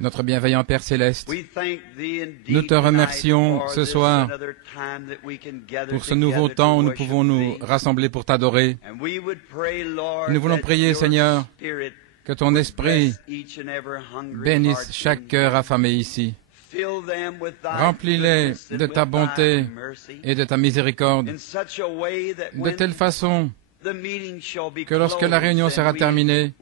Notre bienveillant Père Céleste, nous te remercions ce soir pour ce nouveau temps où nous pouvons nous rassembler pour t'adorer. Nous voulons prier, Seigneur, que ton Esprit bénisse chaque cœur affamé ici. Remplis-les de ta bonté et de ta miséricorde, de telle façon que lorsque la réunion sera terminée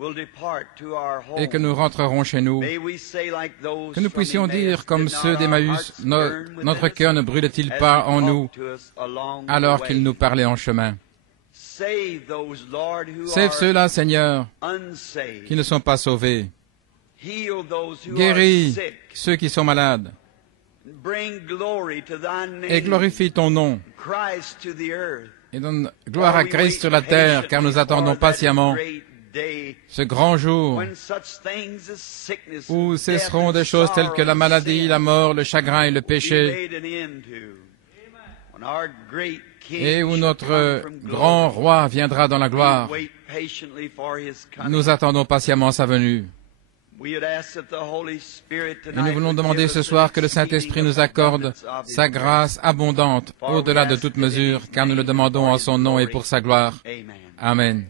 et que nous rentrerons chez nous, que nous puissions dire comme ceux d'Emmaüs, notre cœur ne brûle-t-il pas en nous alors qu'il nous parlait en chemin. Sauve ceux-là, Seigneur, qui ne sont pas sauvés. Guéris ceux qui sont malades et glorifie ton nom. Et donne gloire à Christ sur la terre, car nous attendons patiemment ce grand jour où cesseront des choses telles que la maladie, la mort, le chagrin et le péché, et où notre grand roi viendra dans la gloire. Nous attendons patiemment sa venue. Et nous voulons demander ce soir que le Saint-Esprit nous accorde sa grâce abondante au-delà de toute mesure, car nous le demandons en son nom et pour sa gloire. Amen.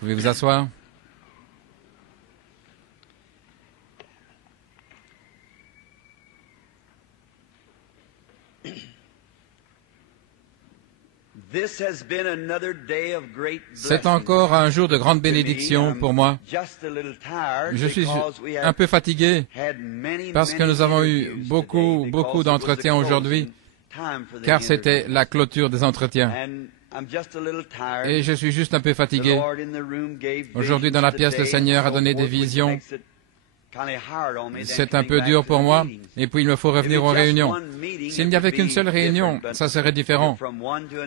Pouvez vous asseoir? C'est encore un jour de grande bénédiction pour moi. Je suis un peu fatigué parce que nous avons eu beaucoup d'entretiens aujourd'hui, car c'était la clôture des entretiens. Et je suis juste un peu fatigué. Aujourd'hui, dans la pièce, le Seigneur a donné des visions. C'est un peu dur pour moi, et puis il me faut revenir aux réunions. S'il n'y avait qu'une seule réunion, ça serait différent.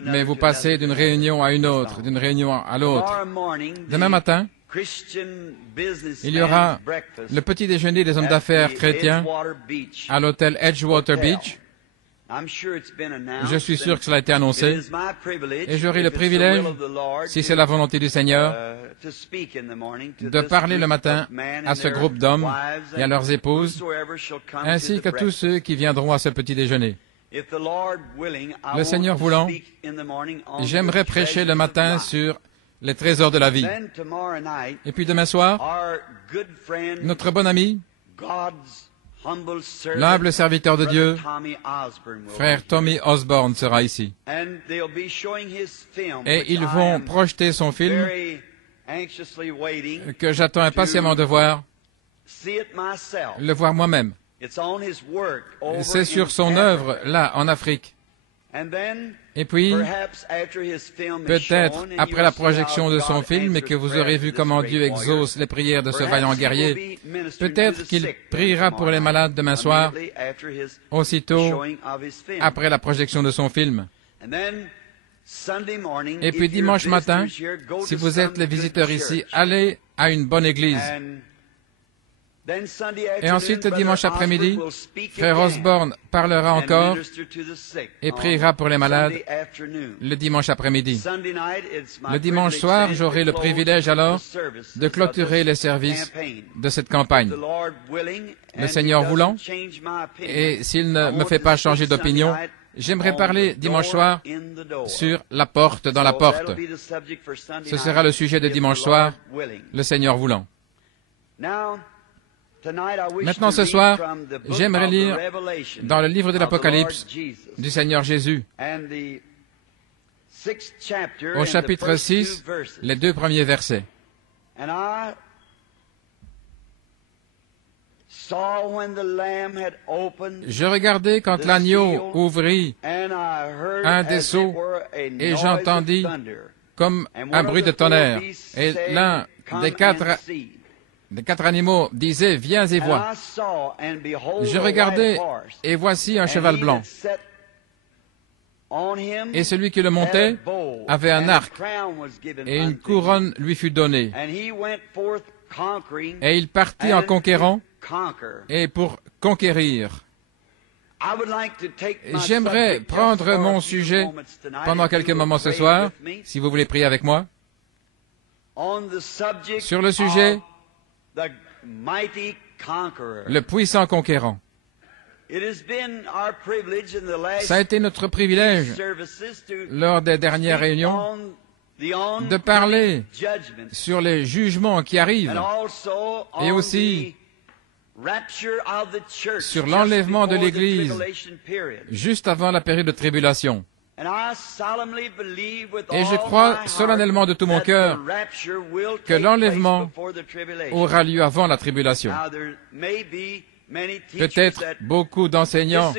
Mais vous passez d'une réunion à une autre, d'une réunion à l'autre. Demain matin, il y aura le petit déjeuner des hommes d'affaires chrétiens à l'hôtel Edgewater Beach. Je suis sûr que cela a été annoncé, et j'aurai le privilège, si c'est la volonté du Seigneur, de parler le matin à ce groupe d'hommes et à leurs épouses, ainsi que tous ceux qui viendront à ce petit déjeuner. Le Seigneur voulant, j'aimerais prêcher le matin sur les trésors de la vie. Et puis demain soir, notre bon ami, l'humble serviteur de Dieu, frère Tommy Osborne, sera ici. Et ils vont projeter son film que j'attends impatiemment de voir, le voir moi-même. C'est sur son œuvre, là, en Afrique. Et puis, peut-être, après la projection de son film et que vous aurez vu comment Dieu exauce les prières de ce vaillant guerrier, peut-être qu'il priera pour les malades demain soir, aussitôt après la projection de son film. Et puis dimanche matin, si vous êtes les visiteurs ici, allez à une bonne église. Et ensuite, dimanche après-midi, frère Osborne parlera encore et priera pour les malades le dimanche après-midi. Le dimanche soir, j'aurai le privilège alors de clôturer les services de cette campagne. Le Seigneur voulant, et s'il ne me fait pas changer d'opinion, j'aimerais parler dimanche soir sur la porte dans la porte. Ce sera le sujet de dimanche soir, le Seigneur voulant. Maintenant, ce soir, j'aimerais lire dans le livre de l'Apocalypse du Seigneur Jésus, au chapitre 6, les 2 premiers versets. Je regardai quand l'agneau ouvrit un des sceaux et j'entendis comme un bruit de tonnerre. Et l'un des quatre animaux disait, viens et vois. Je regardai, et voici un cheval blanc. Et celui qui le montait avait un arc, et une couronne lui fut donnée. Et il partit en conquérant, et pour conquérir. J'aimerais prendre mon sujet pendant quelques moments ce soir, si vous voulez prier avec moi. sur le sujet le puissant conquérant. Ça a été notre privilège lors des dernières réunions de parler sur les jugements qui arrivent et aussi sur l'enlèvement de l'Église juste avant la période de tribulation. Et je crois solennellement de tout mon cœur que l'enlèvement aura lieu avant la tribulation. Peut-être beaucoup d'enseignants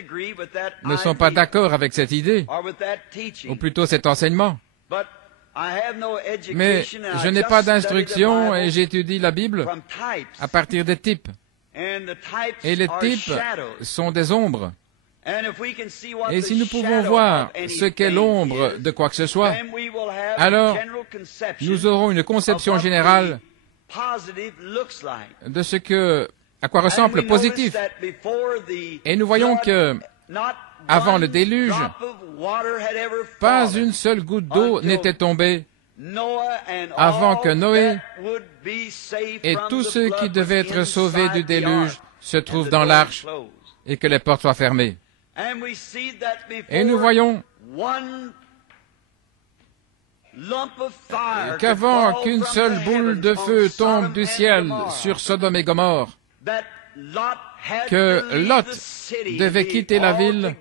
ne sont pas d'accord avec cette idée, ou plutôt cet enseignement. Mais je n'ai pas d'instruction et j'étudie la Bible à partir des types. Et les types sont des ombres. Et si nous pouvons voir ce qu'est l'ombre de quoi que ce soit, alors nous aurons une conception générale de ce que, à quoi ressemble le positif. Et nous voyons que, avant le déluge, pas une seule goutte d'eau n'était tombée avant que Noé et tous ceux qui devaient être sauvés du déluge se trouvent dans l'arche et que les portes soient fermées. Et nous voyons qu'avant qu'une seule boule de feu tombe du ciel sur Sodome et Gomorrhe, que Lot devait quitter la ville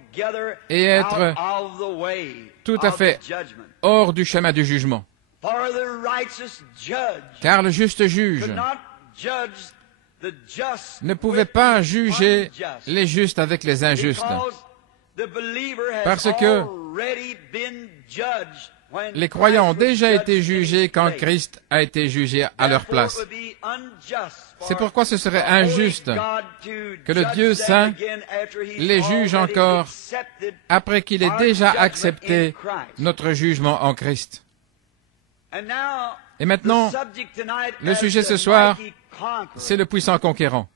et être tout à fait hors du chemin du jugement. Car le juste juge ne pouvait pas juger les justes avec les injustes, parce que les croyants ont déjà été jugés quand Christ a été jugé à leur place. C'est pourquoi ce serait injuste que le Dieu saint les juge encore après qu'il ait déjà accepté notre jugement en Christ. Et maintenant, le sujet ce soir, c'est le puissant conquérant.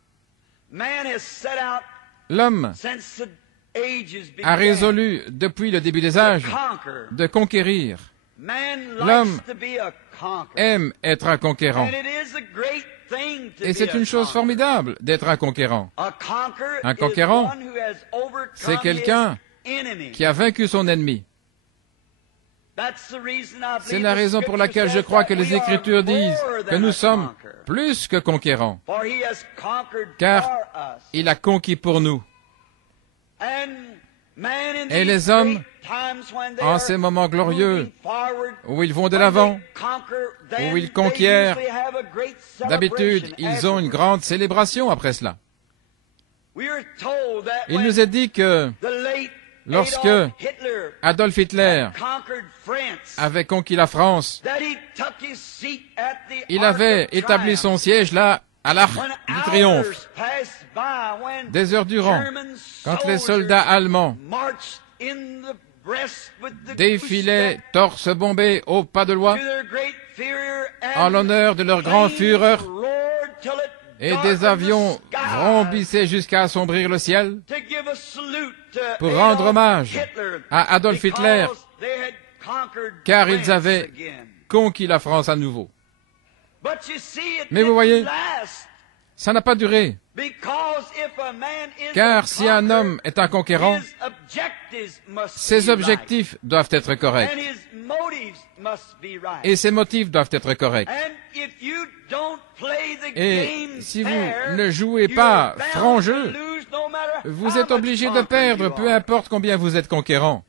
L'homme a résolu depuis le début des âges de conquérir. L'homme aime être un conquérant. Et c'est une chose formidable d'être un conquérant. Un conquérant, c'est quelqu'un qui a vaincu son ennemi. C'est la raison pour laquelle je crois que les Écritures disent que nous sommes plus que conquérants, car il a conquis pour nous. Et les hommes, en ces moments glorieux, où ils vont de l'avant, où ils conquièrent, d'habitude, ils ont une grande célébration après cela. Il nous est dit que lorsque Adolf Hitler avait conquis la France, il avait établi son siège là, à l'Arc du Triomphe. Des heures durant, quand les soldats allemands défilaient torse bombé au pas de loi, en l'honneur de leur grand Führer, et des avions vrombissaient jusqu'à assombrir le ciel pour rendre hommage à Adolf Hitler, car ils avaient conquis la France à nouveau. Mais vous voyez, ça n'a pas duré, car si un homme est un conquérant, ses objectifs doivent être corrects, et ses motifs doivent être corrects. Et si vous ne jouez pas franc jeu, vous êtes obligé de perdre, peu importe combien vous êtes conquérant.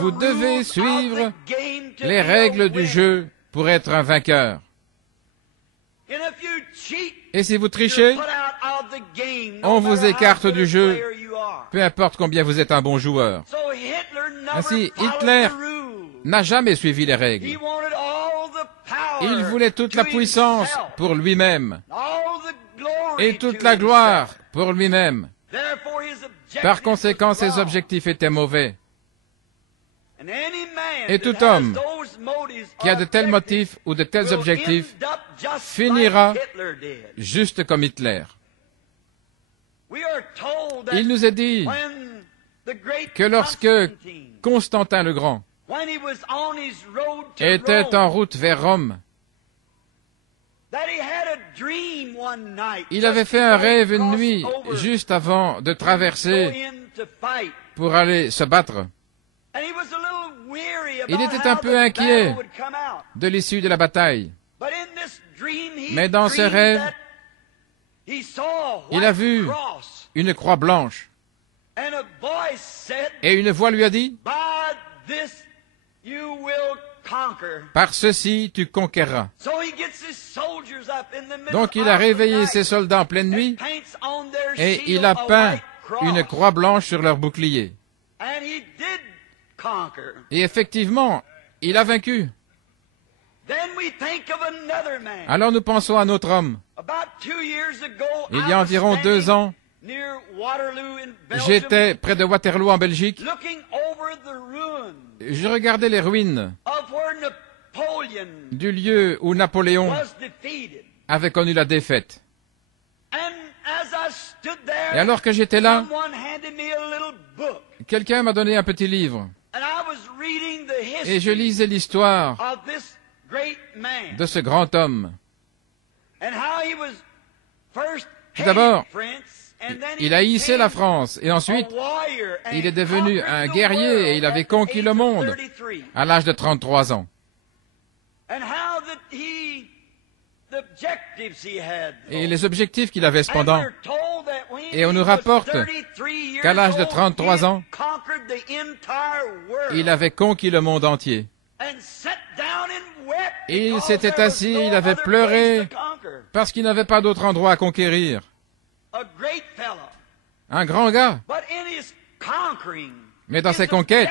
Vous devez suivre les règles du jeu pour être un vainqueur. Et si vous trichez, on vous écarte du jeu, peu importe combien vous êtes un bon joueur. Ainsi, Hitler n'a jamais suivi les règles. Il voulait toute la puissance pour lui-même et toute la gloire pour lui-même. Par conséquent, ses objectifs étaient mauvais. Et tout homme qui a de tels motifs ou de tels objectifs finira juste comme Hitler. Il nous est dit que lorsque Constantin le Grand était en route vers Rome. Il avait fait un rêve une nuit, juste avant de traverser pour aller se battre. Il était un peu inquiet de l'issue de la bataille. Mais dans ce rêve, il a vu une croix blanche. Et une voix lui a dit, « Par ceci, tu conquerras. » Donc il a réveillé ses soldats en pleine nuit et il a peint une croix blanche sur leur bouclier. Et effectivement, il a vaincu. Alors nous pensons à un autre homme. Il y a environ 2 ans, j'étais près de Waterloo en Belgique. Je regardais les ruines du lieu où Napoléon avait connu la défaite. Et alors que j'étais là, quelqu'un m'a donné un petit livre. Et je lisais l'histoire de ce grand homme. Tout d'abord, il a hissé la France, et ensuite, il est devenu un guerrier, et il avait conquis le monde à l'âge de 33 ans. Et les objectifs qu'il avait cependant. Et on nous rapporte qu'à l'âge de 33 ans, il avait conquis le monde entier. Et il s'était assis, il avait pleuré, parce qu'il n'avait pas d'autre endroit à conquérir. Un grand gars. Mais dans ses conquêtes,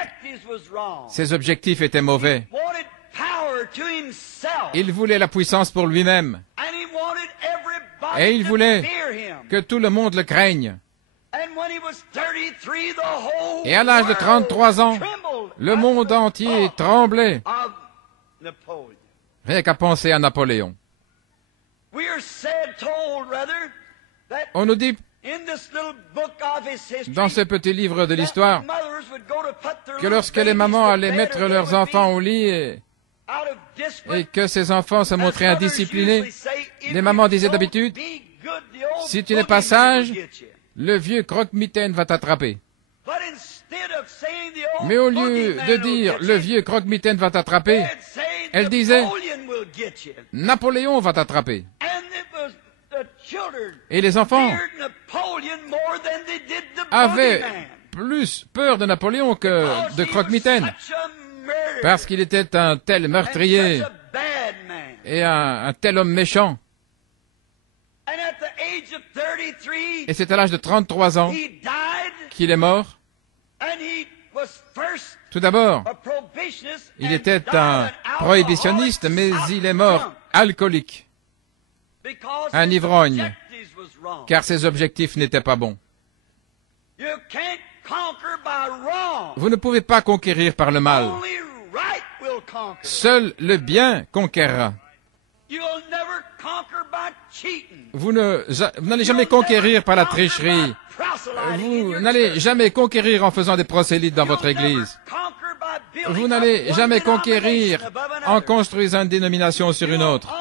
ses objectifs étaient mauvais. Il voulait la puissance pour lui-même. Et il voulait que tout le monde le craigne. Et à l'âge de 33 ans, le monde entier tremblait. Rien qu'à penser à Napoléon. On nous dit, dans ce petit livre de l'histoire, que lorsque les mamans allaient mettre leurs enfants au lit et que ces enfants se montraient indisciplinés, les mamans disaient d'habitude, « Si tu n'es pas sage, le vieux croque-mitaine va t'attraper. » Mais au lieu de dire « Le vieux croque-mitaine va t'attraper », elle disait « Napoléon va t'attraper. » Et les enfants avaient plus peur de Napoléon que de croque-mitaine, parce qu'il était un tel meurtrier et un tel homme méchant. Et c'est à l'âge de 33 ans qu'il est mort. Tout d'abord, il était un prohibitionniste, mais il est mort alcoolique, un ivrogne, car ses objectifs n'étaient pas bons. Vous ne pouvez pas conquérir par le mal. Seul le bien conquérera. Vous n'allez jamais conquérir par la tricherie. Vous n'allez jamais conquérir en faisant des prosélytes dans votre église. Vous n'allez jamais conquérir en construisant une dénomination sur une autre.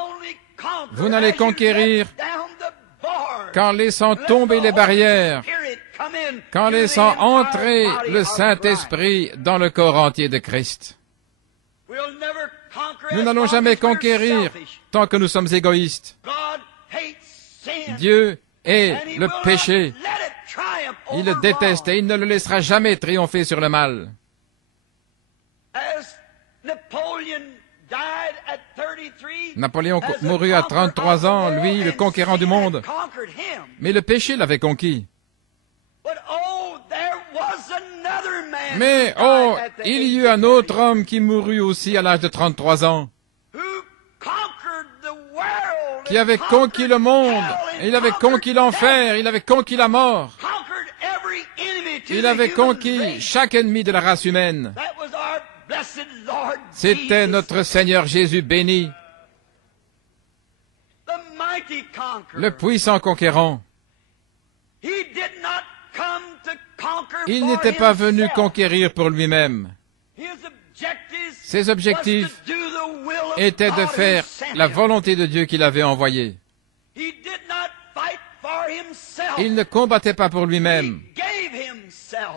Vous n'allez conquérir qu'en laissant tomber les barrières, qu'en laissant entrer le Saint-Esprit dans le corps entier de Christ. Nous n'allons jamais conquérir tant que nous sommes égoïstes. Dieu hait le péché. Il le déteste et il ne le laissera jamais triompher sur le mal. Napoléon mourut à 33 ans, lui, le conquérant du monde. Mais le péché l'avait conquis. Mais, oh, il y eut un autre homme qui mourut aussi à l'âge de 33 ans, qui avait conquis le monde, il avait conquis l'enfer, il avait conquis la mort, il avait conquis chaque ennemi de la race humaine. C'était notre Seigneur Jésus béni, le puissant conquérant. Il n'était pas venu conquérir pour lui-même. Ses objectifs étaient de faire la volonté de Dieu qu'il avait envoyé. Il ne combattait pas pour lui-même.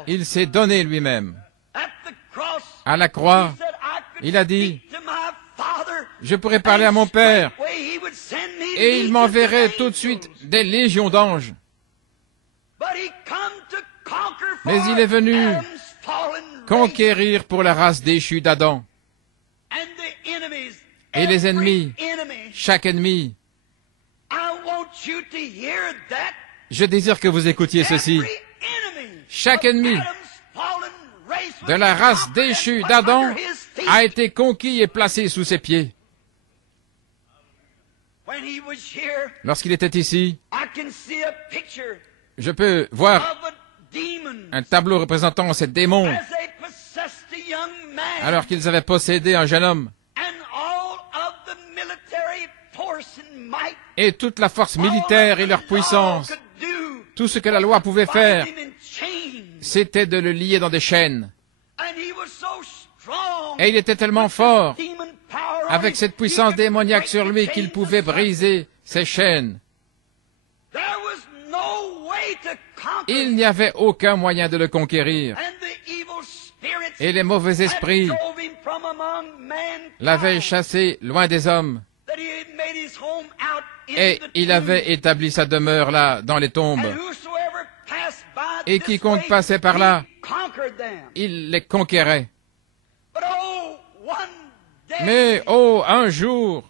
Il s'est donné lui-même. À la croix, il a dit, « Je pourrais parler à mon Père, et il m'enverrait tout de suite des légions d'anges. » Mais il est venu conquérir pour la race déchue d'Adam. Et les ennemis, chaque ennemi. Je désire que vous écoutiez ceci. Chaque ennemi de la race déchue d'Adam a été conquis et placé sous ses pieds. Lorsqu'il était ici, je peux voir un tableau représentant ces démons alors qu'ils avaient possédé un jeune homme. Et toute la force militaire et leur puissance, tout ce que la loi pouvait faire, c'était de le lier dans des chaînes. Et il était tellement fort, avec cette puissance démoniaque sur lui, qu'il pouvait briser ses chaînes. Il n'y avait aucun moyen de le conquérir. Et les mauvais esprits l'avaient chassé loin des hommes. Et il avait établi sa demeure là, dans les tombes. Et quiconque passait par là, il les conquérait. Mais, oh, un jour,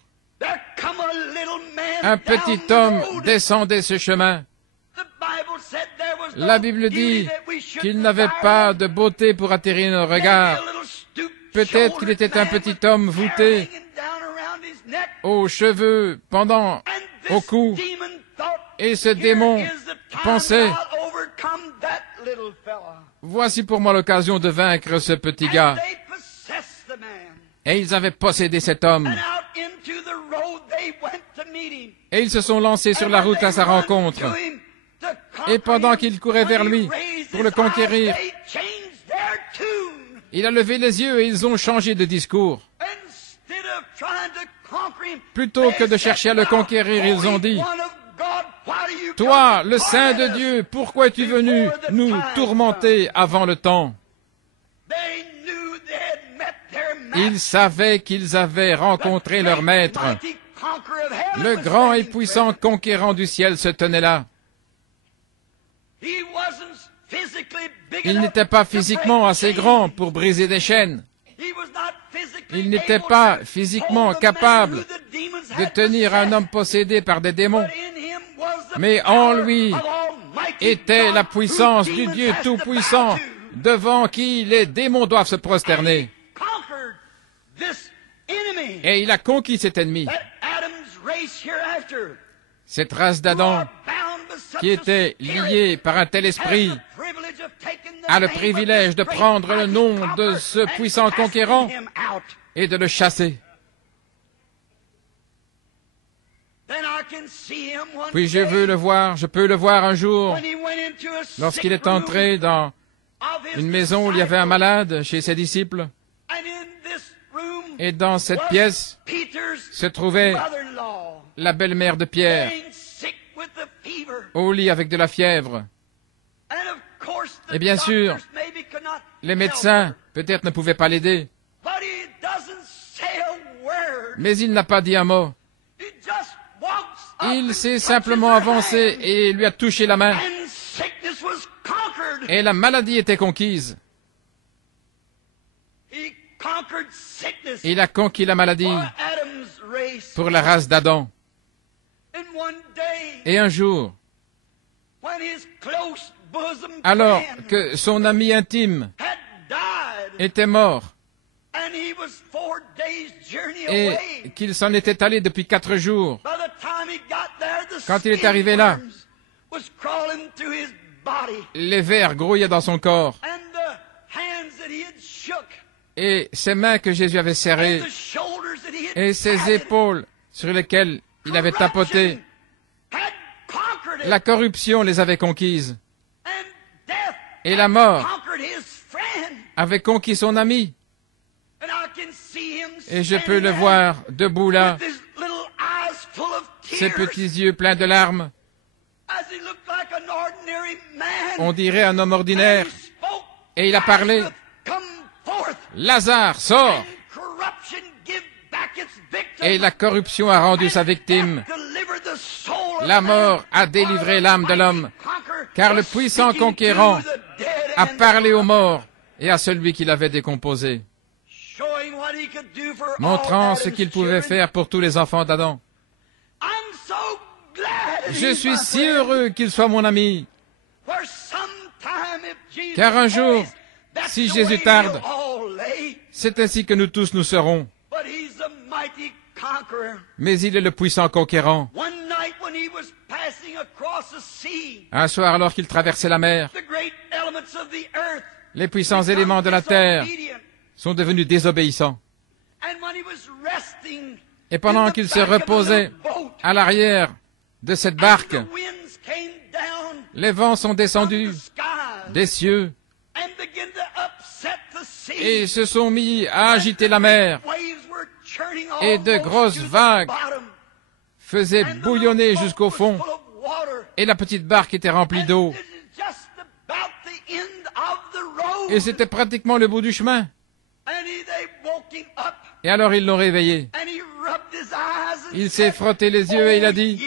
un petit homme descendait ce chemin. La Bible dit qu'il n'avait pas de beauté pour attirer nos regards. Peut-être qu'il était un petit homme voûté, aux cheveux pendant au cou. Et ce démon pensait, voici pour moi l'occasion de vaincre ce petit gars. Et ils avaient possédé cet homme. Et ils se sont lancés sur la route à sa rencontre. Et pendant qu'il courait vers lui pour le conquérir, il a levé les yeux et ils ont changé de discours. Plutôt que de chercher à le conquérir, ils ont dit, « Toi, le Saint de Dieu, pourquoi es-tu venu nous tourmenter avant le temps ?» Ils savaient qu'ils avaient rencontré leur maître. Le grand et puissant conquérant du ciel se tenait là. Il n'était pas physiquement assez grand pour briser des chaînes. Il n'était pas physiquement capable de tenir un homme possédé par des démons. Mais en lui était la puissance du Dieu Tout-Puissant, devant qui les démons doivent se prosterner. Et il a conquis cet ennemi. Cette race d'Adam, qui était liée par un tel esprit, a le privilège de prendre le nom de ce puissant conquérant et de le chasser. Puis je peux le voir un jour, lorsqu'il est entré dans une maison où il y avait un malade chez ses disciples, et dans cette pièce se trouvait la belle-mère de Pierre, au lit avec de la fièvre. Et bien sûr, les médecins peut-être ne pouvaient pas l'aider. Mais il n'a pas dit un mot. Il s'est simplement avancé et lui a touché la main. Et la maladie était conquise. Il a conquis la maladie pour la race d'Adam. Et un jour, alors que son ami intime était mort et qu'il s'en était allé depuis 4 jours, quand il est arrivé là, les vers grouillaient dans son corps et ses mains que Jésus avait serrées et ses épaules sur lesquelles il avait tapoté, la corruption les avait conquises. Et la mort avait conquis son ami. Et je peux le voir debout là, ses petits yeux pleins de larmes. On dirait un homme ordinaire. Et il a parlé. Lazare, sors! Et la corruption a rendu sa victime. La mort a délivré l'âme de l'homme, car le puissant conquérant a parlé aux morts et à celui qui l'avait décomposé, montrant ce qu'il pouvait faire pour tous les enfants d'Adam. Je suis si heureux qu'il soit mon ami, car un jour, si Jésus tarde, c'est ainsi que nous tous nous serons. Mais il est le puissant conquérant. Un soir, alors qu'il traversait la mer, les puissants éléments de la terre sont devenus désobéissants. Et pendant qu'il se reposait à l'arrière de cette barque, les vents sont descendus des cieux et se sont mis à agiter la mer. Et de grosses vagues faisaient bouillonner jusqu'au fond. Et la petite barque était remplie d'eau. Et c'était pratiquement le bout du chemin. Et alors ils l'ont réveillé. Il s'est frotté les yeux et il a dit,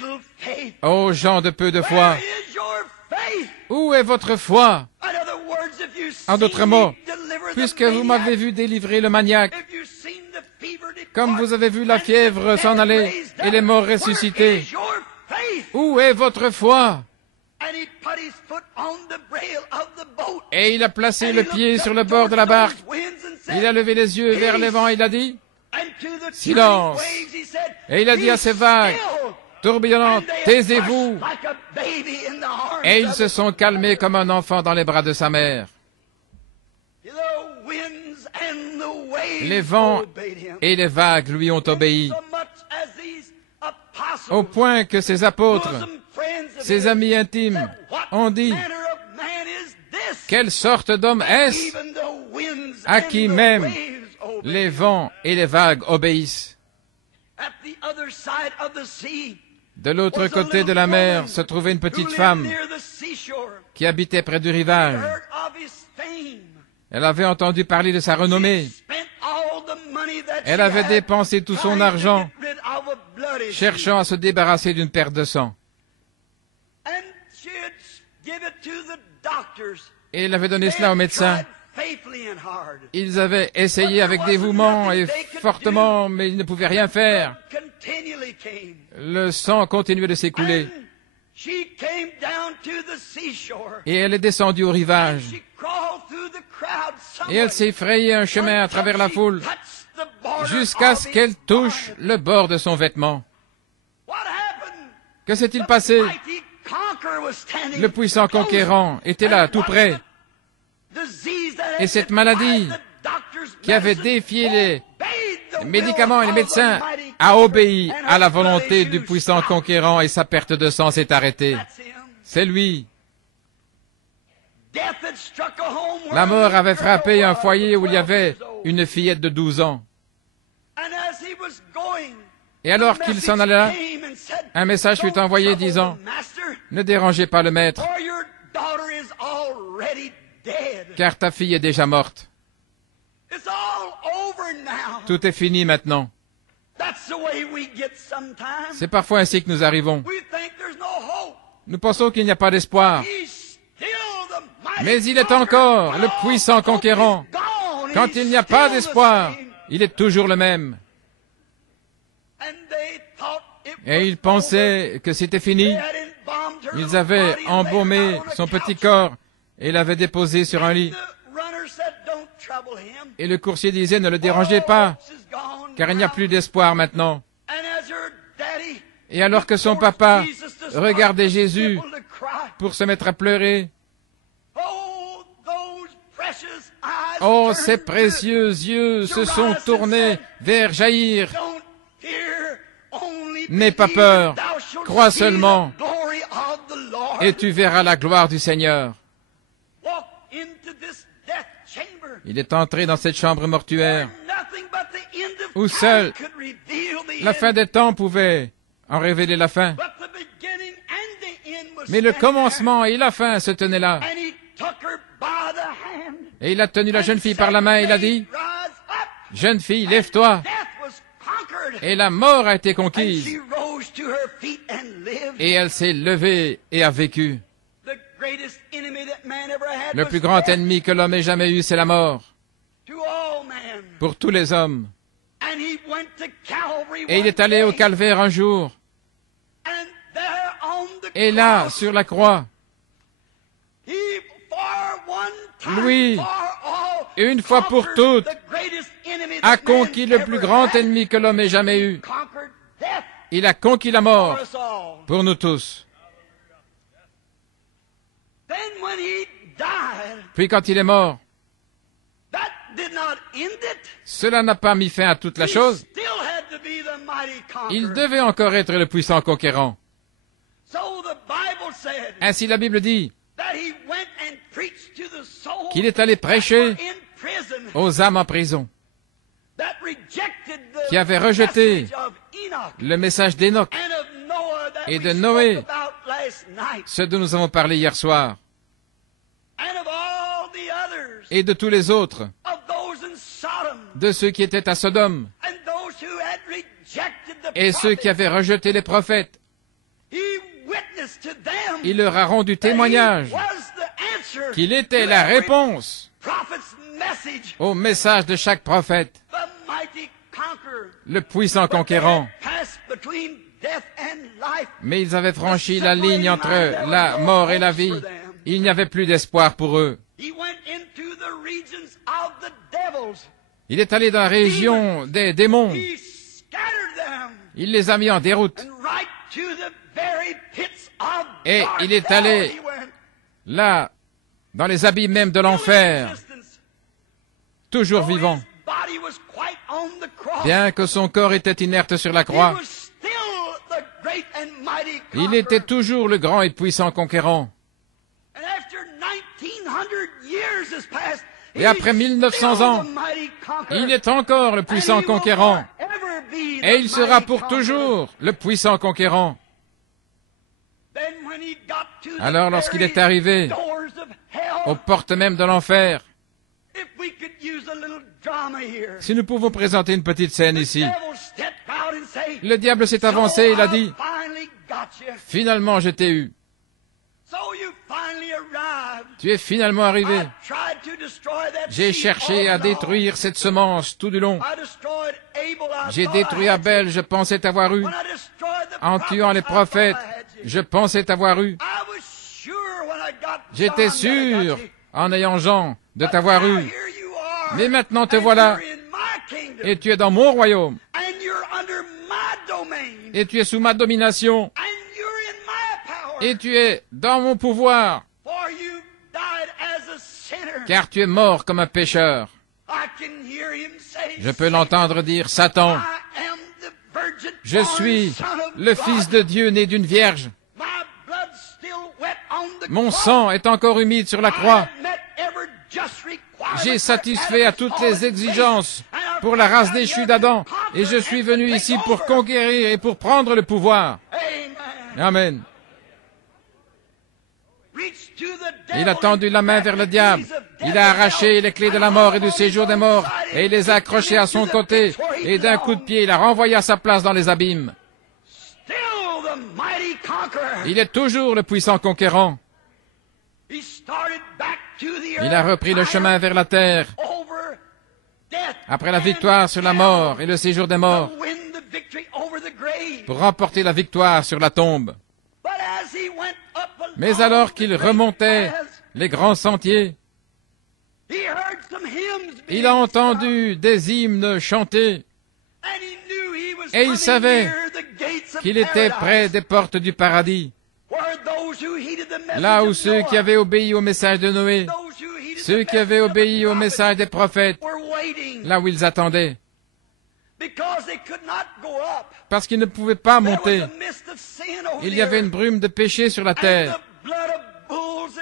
« Ô gens de peu de foi, où est votre foi? » En d'autres mots, puisque vous m'avez vu délivrer le maniaque, comme vous avez vu la fièvre s'en aller et les morts ressuscités, où est votre foi? Et il a placé le pied sur le bord de la barque. Il a levé les yeux vers les vents et il a dit, « Silence !» Et il a dit à ces vagues tourbillonnantes, « Taisez-vous !» Et ils se sont calmés comme un enfant dans les bras de sa mère. Les vents et les vagues lui ont obéi, au point que ses apôtres, ses amis intimes, ont dit, « Quelle sorte d'homme est-ce à qui même les vents et les vagues obéissent ?» De l'autre côté de la mer se trouvait une petite femme qui habitait près du rivage. Elle avait entendu parler de sa renommée. Elle avait dépensé tout son argent cherchant à se débarrasser d'une perte de sang. Et elle avait donné cela aux médecins. Ils avaient essayé avec dévouement et fortement, mais ils ne pouvaient rien faire. Le sang continuait de s'écouler. Et elle est descendue au rivage. Et elle s'est frayé un chemin à travers la foule jusqu'à ce qu'elle touche le bord de son vêtement. Que s'est-il passé? Le puissant conquérant était là, tout près. Et cette maladie qui avait défié les médicaments et les médecins a obéi à la volonté du puissant conquérant et sa perte de sang s'est arrêtée. C'est lui. La mort avait frappé un foyer où il y avait une fillette de 12 ans. Et alors qu'il s'en allait là, un message fut envoyé disant, « Ne dérangez pas le maître, car ta fille est déjà morte. » Tout est fini maintenant. C'est parfois ainsi que nous arrivons. Nous pensons qu'il n'y a pas d'espoir. Mais il est encore le puissant conquérant. Quand il n'y a pas d'espoir, il est toujours le même. Et ils pensaient que c'était fini. Ils avaient embaumé son petit corps et l'avaient déposé sur un lit. Et le coursier disait, ne le dérangez pas, car il n'y a plus d'espoir maintenant. Et alors que son papa regardait Jésus pour se mettre à pleurer, oh, ces précieux yeux se sont tournés vers Jaïr. N'aie pas peur, crois seulement, et tu verras la gloire du Seigneur. Il est entré dans cette chambre mortuaire où seule la fin des temps pouvait en révéler la fin. Mais le commencement et la fin se tenaient là. Et il a tenu la jeune fille par la main et il a dit, « Jeune fille, lève-toi. » Et la mort a été conquise. Et elle s'est levée et a vécu. Le plus grand ennemi que l'homme ait jamais eu, c'est la mort. Pour tous les hommes. Et il est allé au calvaire un jour. Et là, sur la croix, lui, une fois pour toutes, a conquis le plus grand ennemi que l'homme ait jamais eu. Il a conquis la mort pour nous tous. Puis quand il est mort, cela n'a pas mis fin à toute la chose. Il devait encore être le puissant conquérant. Ainsi la Bible dit qu'il est allé prêcher aux âmes en prison, qui avaient rejeté le message d'Enoch et de Noé, ce dont nous avons parlé hier soir, et de tous les autres, de ceux qui étaient à Sodome, et ceux qui avaient rejeté les prophètes. Il leur a rendu témoignage qu'il était la réponse au message de chaque prophète, le puissant conquérant. Mais ils avaient franchi la ligne entre la mort et la vie. Il n'y avait plus d'espoir pour eux. Il est allé dans la région des démons. Il les a mis en déroute. Et il est allé là, dans les abîmes même de l'enfer, toujours vivant. Bien que son corps était inerte sur la croix, il était toujours le grand et puissant conquérant. Et après 1900 ans, il est encore le puissant conquérant. Et il sera pour toujours le puissant conquérant. Alors lorsqu'il est arrivé aux portes même de l'enfer, si nous pouvons présenter une petite scène ici, le diable s'est avancé et il a dit, « Finalement je t'ai eu. Tu es finalement arrivé. J'ai cherché à détruire cette semence tout du long. J'ai détruit Abel, je pensais t'avoir eu. En tuant les prophètes, je pensais t'avoir eu. J'étais sûr, en ayant Jean, de t'avoir eu. Mais maintenant te voilà, et tu es dans mon royaume, et tu es sous ma domination, et tu es dans mon pouvoir, car tu es mort comme un pécheur. Je peux l'entendre dire, Satan, je suis le Fils de Dieu né d'une vierge. Mon sang est encore humide sur la croix. J'ai satisfait à toutes les exigences pour la race déchue d'Adam, et je suis venu ici pour conquérir et pour prendre le pouvoir. Amen. Il a tendu la main vers le diable. Il a arraché les clés de la mort et du séjour des morts, et il les a accrochées à son côté, et d'un coup de pied, il a renvoyé à sa place dans les abîmes. Il est toujours le puissant conquérant. Il a repris le chemin vers la terre, après la victoire sur la mort et le séjour des morts, pour remporter la victoire sur la tombe. Mais alors qu'il remontait les grands sentiers, il a entendu des hymnes chantés, et il savait qu'il était près des portes du paradis, là où ceux qui avaient obéi au message de Noé, ceux qui avaient obéi au message des prophètes, là où ils attendaient, parce qu'ils ne pouvaient pas monter. Il y avait une brume de péché sur la terre,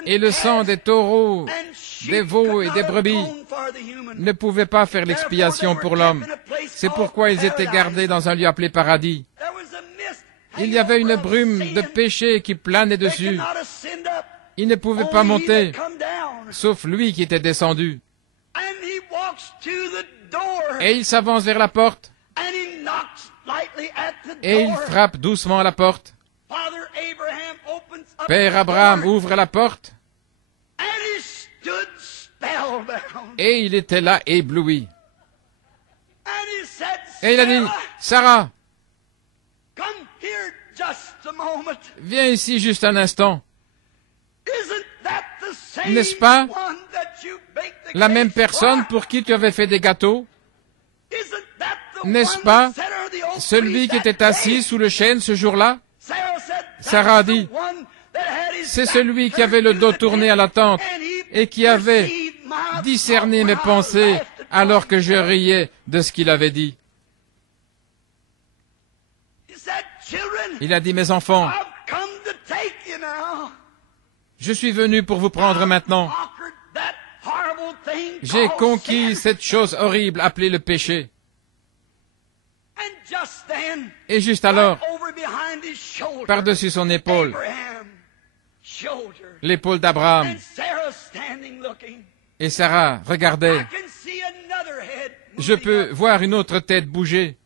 Et le sang des taureaux, des veaux et des brebis ne pouvait pas faire l'expiation pour l'homme. C'est pourquoi ils étaient gardés dans un lieu appelé paradis. Il y avait une brume de péché qui planait dessus. Il ne pouvait pas monter, sauf lui qui était descendu. Et il s'avance vers la porte, et il frappe doucement à la porte. Père Abraham ouvre la porte, et il était là ébloui. Et il a dit, Sarah, viens ici juste un instant. N'est-ce pas la même personne pour qui tu avais fait des gâteaux? N'est-ce pas celui qui était assis sous le chêne ce jour-là? Sarah a dit, c'est celui qui avait le dos tourné à la tente et qui avait discerné mes pensées alors que je riais de ce qu'il avait dit. Il a dit, mes enfants, je suis venu pour vous prendre maintenant. J'ai conquis cette chose horrible appelée le péché. Et juste alors, par-dessus son épaule, l'épaule d'Abraham, et Sarah regardait. Je peux voir une autre tête bouger.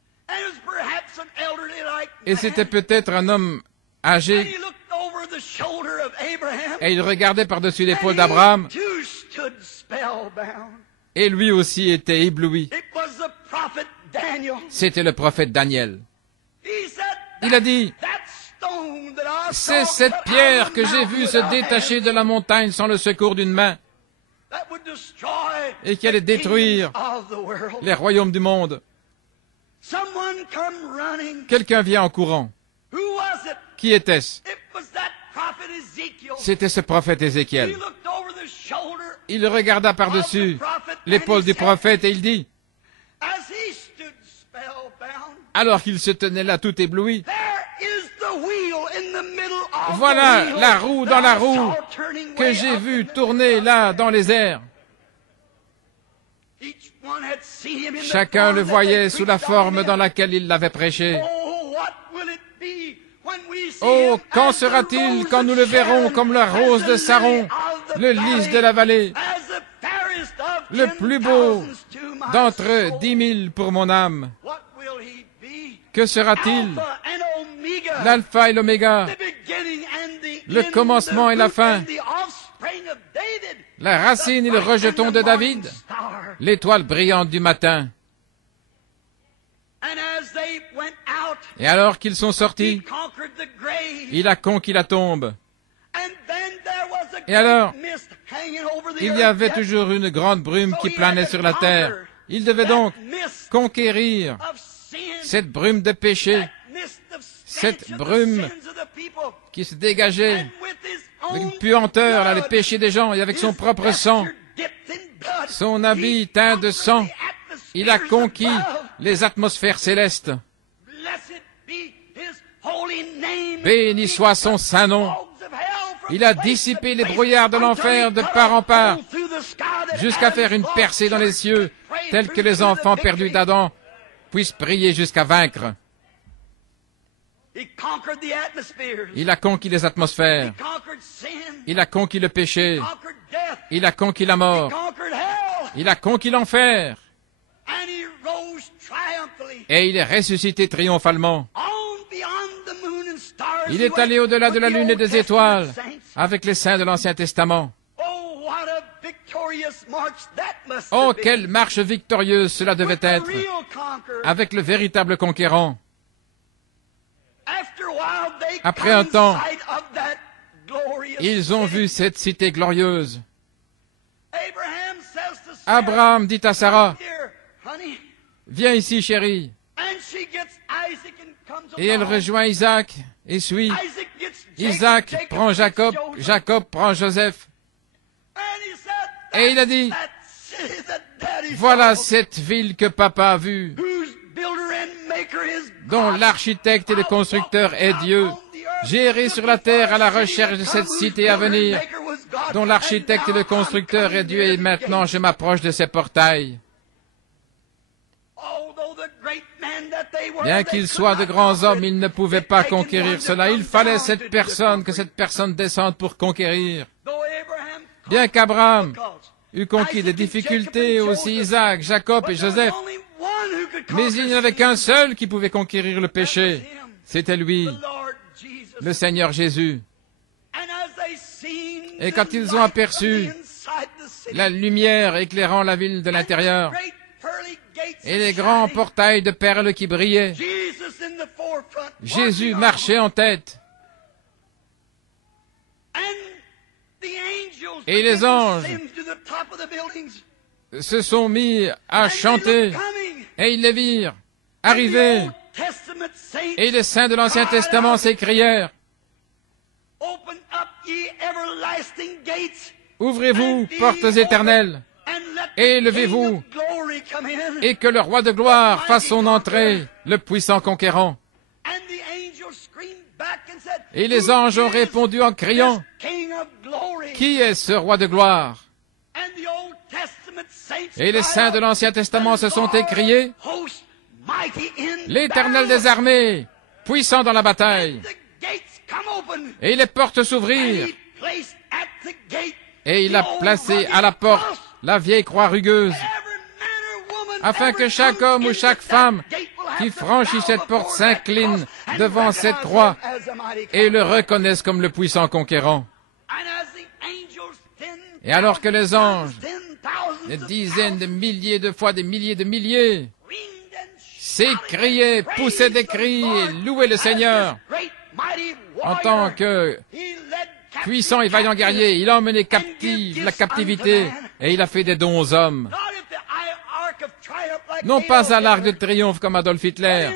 Et c'était peut-être un homme âgé. Et il regardait par-dessus l'épaule d'Abraham. Et lui aussi était ébloui. C'était le prophète Daniel. Il a dit, c'est cette pierre que j'ai vue se détacher de la montagne sans le secours d'une main et qui allait détruire les royaumes du monde. Quelqu'un vient en courant. Qui était-ce? C'était ce prophète Ézéchiel. Il regarda par-dessus l'épaule du prophète et il dit, alors qu'il se tenait là tout ébloui, voilà la roue dans la roue que j'ai vue tourner là dans les airs. Chacun le voyait sous la forme dans laquelle il l'avait prêché. Oh, quand sera-t-il quand nous le verrons comme la rose de Saron, le lys de la vallée, le plus beau d'entre 10 000 pour mon âme? Que sera-t-il? L'alpha et l'oméga, le commencement et la fin, la racine et le rejeton de David, l'étoile brillante du matin. Et alors qu'ils sont sortis, il a conquis la tombe. Et alors, il y avait toujours une grande brume qui planait sur la terre. Il devait donc conquérir cette brume de péché, cette brume qui se dégageait avec une puanteur, là, les péchés des gens, et avec son propre sang, son habit teint de sang, il a conquis les atmosphères célestes. Béni soit son saint nom. Il a dissipé les brouillards de l'enfer de part en part, jusqu'à faire une percée dans les cieux, telle que les enfants perdus d'Adam puissent prier jusqu'à vaincre. Il a conquis les atmosphères. Il a conquis le péché. Il a conquis la mort. Il a conquis l'enfer. Et il est ressuscité triomphalement. Il est allé au-delà de la lune et des étoiles avec les saints de l'Ancien Testament. Oh, quelle marche victorieuse cela devait être avec le véritable conquérant. Après un temps, ils ont vu cette cité glorieuse. Abraham dit à Sarah, viens ici, chérie. Et elle rejoint Isaac et suit. Isaac prend Jacob, Jacob prend Joseph. Et il a dit, voilà cette ville que papa a vue, dont l'architecte et le constructeur est Dieu. J'ai erré sur la terre à la recherche de cette cité à venir. dont l'architecte et le constructeur est Dieu, et maintenant je m'approche de ces portails. Bien qu'ils soient de grands hommes, ils ne pouvaient pas conquérir cela. Il fallait que cette personne descende pour conquérir. Bien qu'Abraham eut conquis des difficultés, aussi Isaac, Jacob et Joseph, mais il n'y avait qu'un seul qui pouvait conquérir le péché. C'était lui, le Seigneur Jésus. Et quand ils ont aperçu la lumière éclairant la ville de l'intérieur, et les grands portails de perles qui brillaient, Jésus marchait en tête. Et les anges se sont mis à chanter, et ils les virent arriver. Et les saints de l'Ancien Testament s'écrièrent, ouvrez-vous, portes éternelles, et levez-vous, et que le roi de gloire fasse son entrée, le puissant conquérant. Et les anges ont répondu en criant, qui est ce roi de gloire? Et les saints de l'Ancien Testament se sont écriés, l'Éternel des armées, puissant dans la bataille. Et les portes s'ouvrirent, et il a placé à la porte la vieille croix rugueuse, afin que chaque homme ou chaque femme qui franchit cette porte s'incline devant cette croix et le reconnaisse comme le puissant conquérant. Et alors que les anges, des dizaines de milliers de fois, des milliers de milliers, s'écriaient, poussaient des cris et louaient le Seigneur, en tant que puissant et vaillant guerrier, il a emmené captive la captivité et il a fait des dons aux hommes. Non pas à l'arc de triomphe comme Adolf Hitler,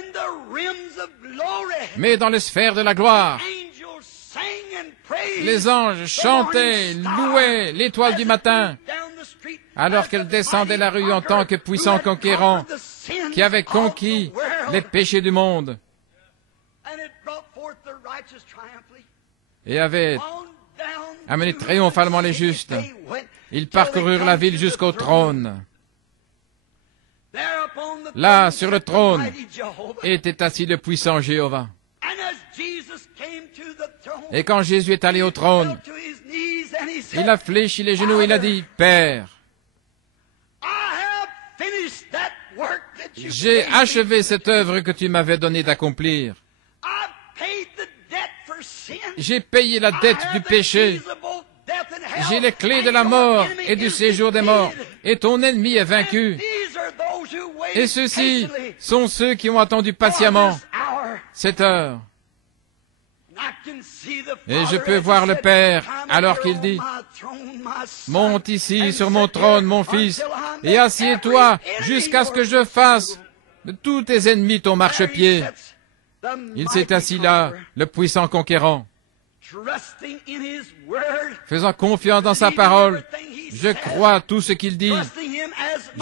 mais dans les sphères de la gloire. Les anges chantaient, louaient l'étoile du matin, alors qu'elle descendait la rue en tant que puissant conquérant qui avait conquis les péchés du monde et avait amené triomphalement les justes. Ils parcoururent la ville jusqu'au trône. Là, sur le trône, était assis le puissant Jéhovah. Et quand Jésus est allé au trône, il a fléchi les genoux et il a dit, Père, j'ai achevé cette œuvre que tu m'avais donné d'accomplir. J'ai payé la dette du péché. J'ai les clés de la mort et du séjour des morts. Et ton ennemi est vaincu. Et ceux-ci sont ceux qui ont attendu patiemment cette heure. Et je peux voir le Père alors qu'il dit, monte ici sur mon trône, mon fils, et assieds-toi jusqu'à ce que je fasse de tous tes ennemis ton marchepied. Il s'est assis là, le puissant conquérant, faisant confiance dans sa parole. Je crois tout ce qu'il dit.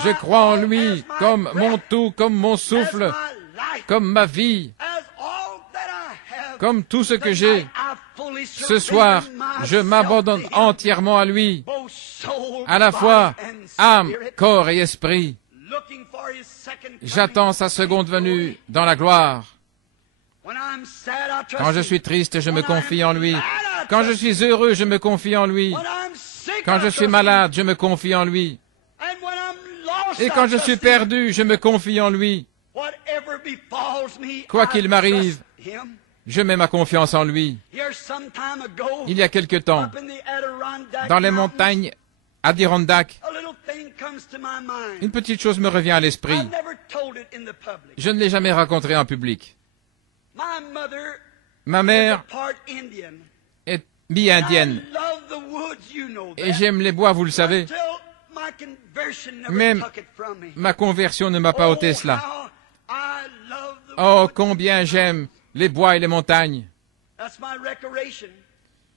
Je crois en lui comme mon tout, comme mon souffle, comme ma vie, comme tout ce que j'ai. Ce soir, je m'abandonne entièrement à lui, à la fois âme, corps et esprit. J'attends sa seconde venue dans la gloire. Quand je suis triste, je me confie en lui. Quand je suis heureux, je me confie en lui. Quand je suis malade, je me confie en lui. Et quand je suis perdu, je me confie en lui. Quoi qu'il m'arrive, je mets ma confiance en lui. Il y a quelque temps, dans les montagnes Adirondack, une petite chose me revient à l'esprit. Je ne l'ai jamais racontée en public. Ma mère est mi-indienne et j'aime les bois, vous le savez. Même ma conversion ne m'a pas ôté cela. Oh, combien j'aime les bois et les montagnes.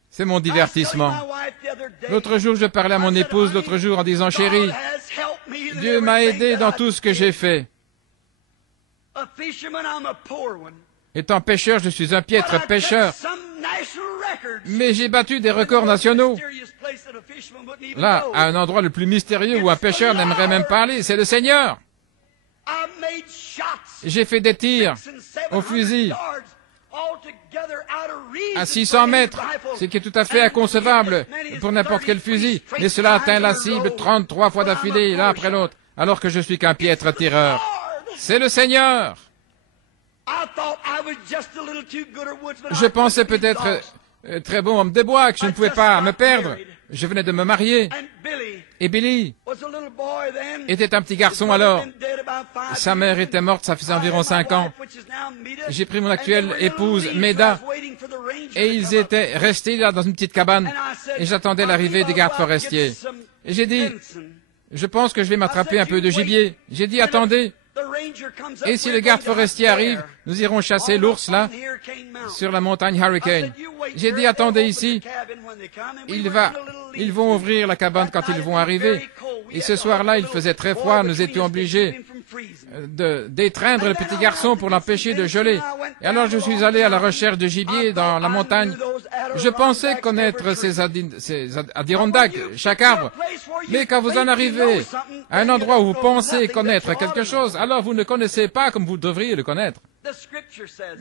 C'est mon divertissement. L'autre jour, je parlais à mon épouse, l'autre jour, en disant, chérie, Dieu m'a aidé dans tout ce que j'ai fait. Étant pêcheur, je suis un piètre pêcheur. Mais j'ai battu des records nationaux. Là, à un endroit le plus mystérieux où un pêcheur n'aimerait même pas aller, c'est le Seigneur. J'ai fait des tirs au fusil à 600 mètres, ce qui est tout à fait inconcevable pour n'importe quel fusil. Mais cela atteint la cible 33 fois d'affilée, l'un après l'autre, alors que je suis qu'un piètre tireur. C'est le Seigneur. Je pensais peut-être très bon homme de bois, que je ne pouvais pas me perdre. Je venais de me marier. Et Billy était un petit garçon alors. Sa mère était morte, ça faisait environ 5 ans. J'ai pris mon actuelle épouse, Meda, et ils étaient restés là dans une petite cabane, et j'attendais l'arrivée des gardes forestiers. Et j'ai dit, je pense que je vais m'attraper un peu de gibier. J'ai dit, attendez. Et si le garde forestier arrive, nous irons chasser l'ours là, sur la montagne Hurricane. J'ai dit, attendez ici. Ils vont ouvrir la cabane quand ils vont arriver. Et ce soir-là, il faisait très froid, nous étions obligés d'étreindre le petit garçon pour l'empêcher de geler. Et alors je suis allé à la recherche de gibier dans la montagne. Je pensais connaître ces Adirondacks, chaque arbre. Mais quand vous en arrivez à un endroit où vous pensez connaître quelque chose, alors vous ne connaissez pas comme vous devriez le connaître.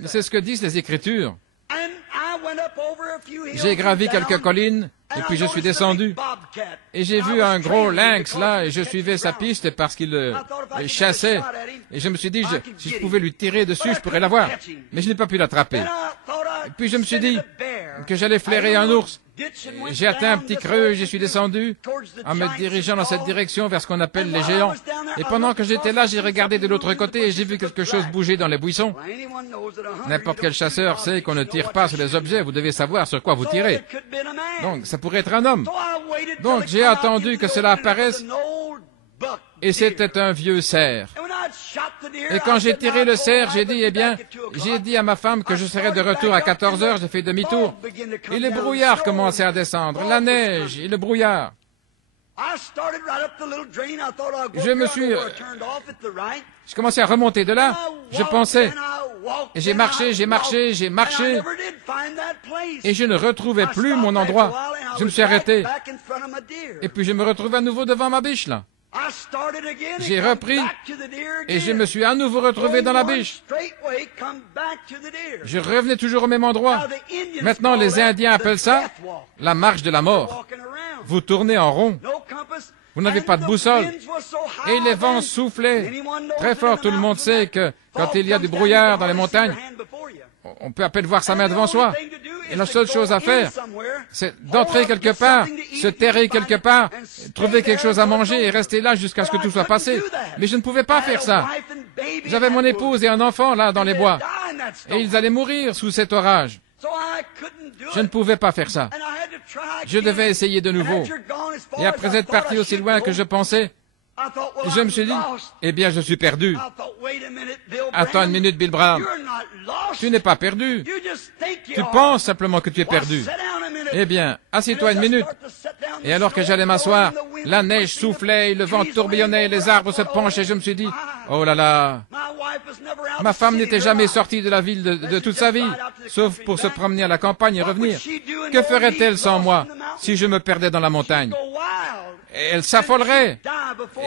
C'est ce que disent les Écritures. J'ai gravi quelques collines, et puis je suis descendu. Et j'ai vu un gros lynx là, et je suivais sa piste parce qu'il chassait. Et je me suis dit, si je pouvais lui tirer dessus, je pourrais l'avoir. Mais je n'ai pas pu l'attraper. Et puis je me suis dit que j'allais flairer un ours. J'ai atteint un petit creux et je suis descendu en me dirigeant dans cette direction vers ce qu'on appelle les géants. Et pendant que j'étais là, j'ai regardé de l'autre côté et j'ai vu quelque chose bouger dans les buissons. N'importe quel chasseur sait qu'on ne tire pas sur les objets, vous devez savoir sur quoi vous tirez. Donc, ça pourrait être un homme. Donc, j'ai attendu que cela apparaisse et c'était un vieux cerf. Et quand j'ai tiré le cerf, j'ai dit à ma femme que je serais de retour à 14 heures, j'ai fait demi-tour. Et le brouillard commençait à descendre, la neige et le brouillard. Je commençais à remonter de là, je pensais, et j'ai marché, et je ne retrouvais plus mon endroit. Je me suis arrêté, et puis je me retrouve à nouveau devant ma biche, là. J'ai repris, et je me suis à nouveau retrouvé dans la biche. Je revenais toujours au même endroit. Maintenant, les Indiens appellent ça la marche de la mort. Vous tournez en rond. Vous n'avez pas de boussole. Et les vents soufflaient très fort. Tout le monde sait que quand il y a du brouillard dans les montagnes, on peut à peine voir sa main devant soi. Et la seule chose à faire, c'est d'entrer quelque part, se terrer quelque part, trouver quelque chose à manger et rester là jusqu'à ce que tout soit passé. Mais je ne pouvais pas faire ça. J'avais mon épouse et un enfant là dans les bois. Et ils allaient mourir sous cet orage. Je ne pouvais pas faire ça. Je devais essayer de nouveau. Et après être parti aussi loin que je pensais, je me suis dit, eh bien, je suis perdu. Attends une minute, Bill Brown. Tu n'es pas perdu. Tu penses simplement que tu es perdu. Eh bien, assieds-toi une minute. Et alors que j'allais m'asseoir, la neige soufflait, le vent tourbillonnait, les arbres se penchaient. Je me suis dit, oh là là. Ma femme n'était jamais sortie de la ville de toute sa vie, sauf pour se promener à la campagne et revenir. Que ferait-elle sans moi si je me perdais dans la montagne? Elle s'affolerait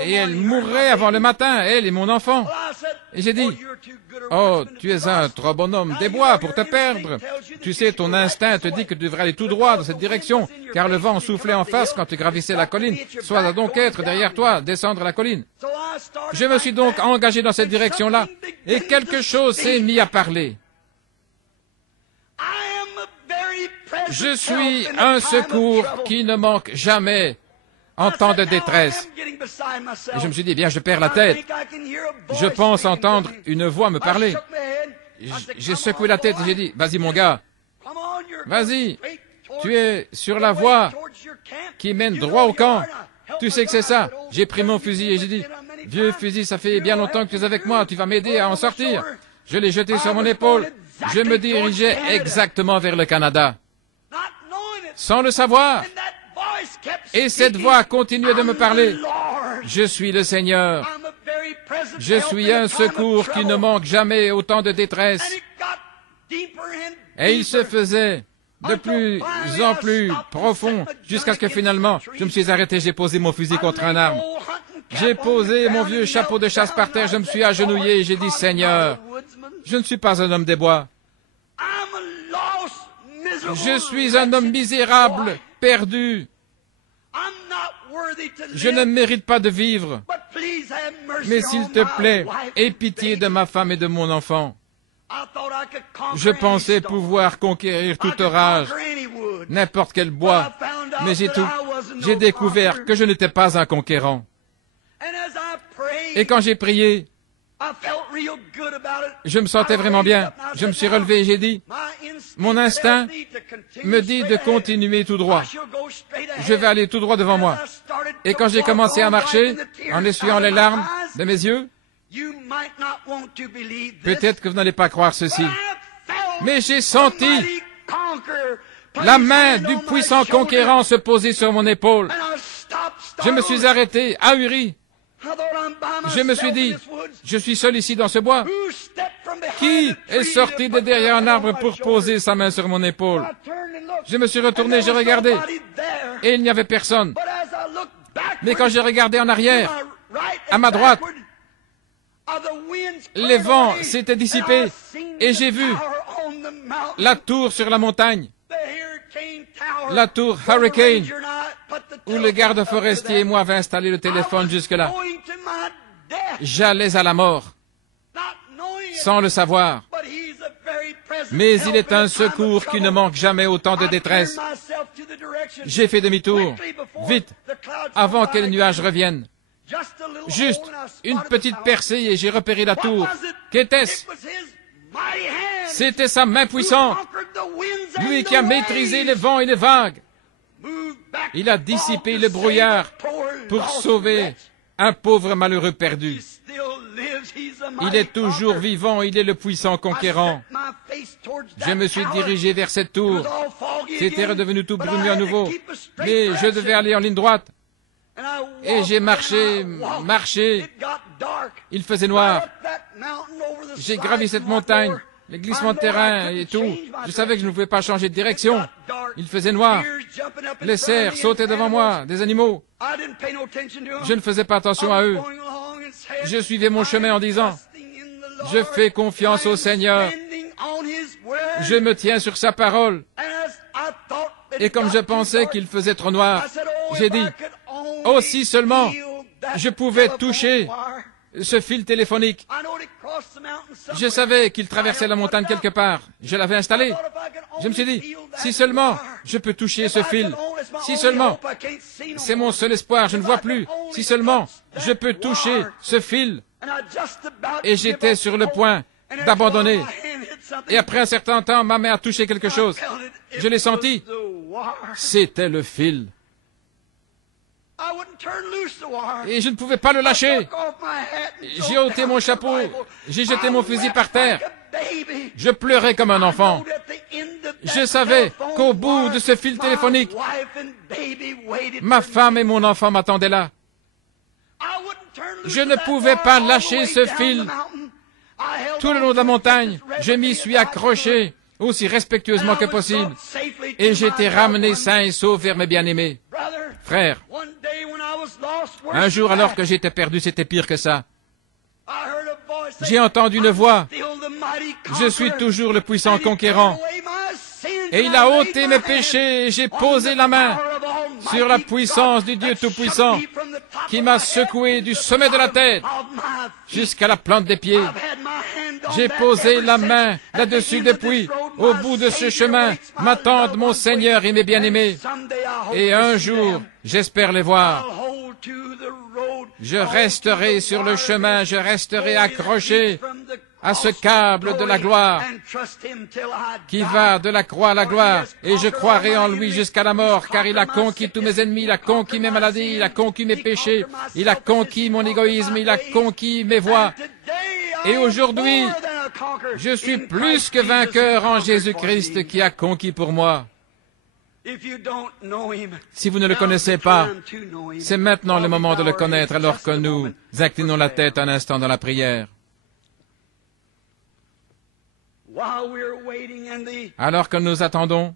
et elle mourrait avant le matin, elle et mon enfant. Et j'ai dit, oh, tu es un trop bon homme des bois pour te perdre. Tu sais, ton instinct te dit que tu devrais aller tout droit dans cette direction, car le vent soufflait en face quand tu gravissais la colline. Soit donc être derrière toi, descendre la colline. Je me suis donc engagé dans cette direction-là, et quelque chose s'est mis à parler. Je suis un secours qui ne manque jamais en temps de détresse. Et je me suis dit, bien, je perds la tête. Je pense entendre une voix me parler. J'ai secoué la tête et j'ai dit, vas-y mon gars, vas-y, tu es sur la voie qui mène droit au camp. Tu sais que c'est ça. J'ai pris mon fusil et j'ai dit, vieux fusil, ça fait bien longtemps que tu es avec moi, tu vas m'aider à en sortir. Je l'ai jeté sur mon épaule. Je me dirigeais exactement vers le Canada, sans le savoir. Et cette voix continuait de me parler. Je suis le Seigneur. Je suis un secours qui ne manque jamais au temps de détresse. Et il se faisait de plus en plus profond, jusqu'à ce que finalement, je me suis arrêté, j'ai posé mon fusil contre un arbre. J'ai posé mon vieux chapeau de chasse par terre, je me suis agenouillé et j'ai dit, Seigneur, je ne suis pas un homme des bois. Je suis un homme misérable, perdu. Je ne mérite pas de vivre. Mais s'il te plaît, aie pitié de ma femme et de mon enfant. Je pensais pouvoir conquérir tout orage, n'importe quel bois, mais j'ai découvert que je n'étais pas un conquérant. Et quand j'ai prié, je me sentais vraiment bien. Je me suis relevé et j'ai dit, mon instinct me dit de continuer tout droit. Je vais aller tout droit devant moi. Et quand j'ai commencé à marcher, en essuyant les larmes de mes yeux, peut-être que vous n'allez pas croire ceci, mais j'ai senti la main du puissant conquérant se poser sur mon épaule. Je me suis arrêté, ahuri. Je me suis dit, je suis seul ici dans ce bois. Qui est sorti de derrière un arbre pour poser sa main sur mon épaule? Je me suis retourné, j'ai regardé, et il n'y avait personne. Mais quand j'ai regardé en arrière, à ma droite, les vents s'étaient dissipés, et j'ai vu la tour sur la montagne, la tour Hurricane, où le garde forestier et moi avait installé le téléphone jusque-là. J'allais à la mort, sans le savoir. Mais il est un secours qui ne manque jamais au temps de détresse. J'ai fait demi-tour, vite, avant que les nuages reviennent. Juste une petite percée et j'ai repéré la tour. Qu'était-ce? C'était sa main puissante, lui qui a maîtrisé les vents et les vagues. Il a dissipé le brouillard pour sauver un pauvre malheureux perdu. Il est toujours vivant, il est le puissant conquérant. Je me suis dirigé vers cette tour. C'était redevenu tout brumeux à nouveau, mais je devais aller en ligne droite. Et j'ai marché. Il faisait noir. J'ai gravi cette montagne, les glissements de terrain et tout. Je savais que je ne pouvais pas changer de direction. Il faisait noir. Les cerfs sautaient devant moi, des animaux. Je ne faisais pas attention à eux. Je suivais mon chemin en disant, je fais confiance au Seigneur. Je me tiens sur sa parole. Et comme je pensais qu'il faisait trop noir, j'ai dit, oh, si seulement je pouvais toucher ce fil téléphonique. Je savais qu'il traversait la montagne quelque part. Je l'avais installé. Je me suis dit, si seulement je peux toucher ce fil, si seulement, c'est mon seul espoir, je ne vois plus, si seulement je peux toucher ce fil. Et j'étais sur le point d'abandonner. Et après un certain temps, ma main a touché quelque chose. Je l'ai senti. C'était le fil. Et je ne pouvais pas le lâcher. J'ai ôté mon chapeau, j'ai jeté mon fusil par terre. Je pleurais comme un enfant. Je savais qu'au bout de ce fil téléphonique, ma femme et mon enfant m'attendaient là. Je ne pouvais pas lâcher ce fil. Tout le long de la montagne, je m'y suis accroché aussi respectueusement que possible. Et j'étais ramené sain et sauf vers mes bien-aimés. Frère, un jour alors que j'étais perdu, c'était pire que ça. J'ai entendu une voix. Je suis toujours le puissant conquérant. Et il a ôté mes péchés et j'ai posé la main sur la puissance du Dieu Tout-Puissant qui m'a secoué du sommet de la tête jusqu'à la plante des pieds. J'ai posé la main là-dessus depuis. Au bout de ce chemin m'attendent mon Seigneur et mes bien-aimés. Et un jour, j'espère les voir. Je resterai sur le chemin, je resterai accroché à ce câble de la gloire qui va de la croix à la gloire, et je croirai en lui jusqu'à la mort, car il a conquis tous mes ennemis, il a conquis mes maladies, il a conquis mes péchés, il a conquis mon égoïsme, il a conquis mes voies. Et aujourd'hui, je suis plus que vainqueur en Jésus-Christ qui a conquis pour moi. Si vous ne le connaissez pas, c'est maintenant le moment de le connaître alors que nous inclinons la tête un instant dans la prière. Alors que nous attendons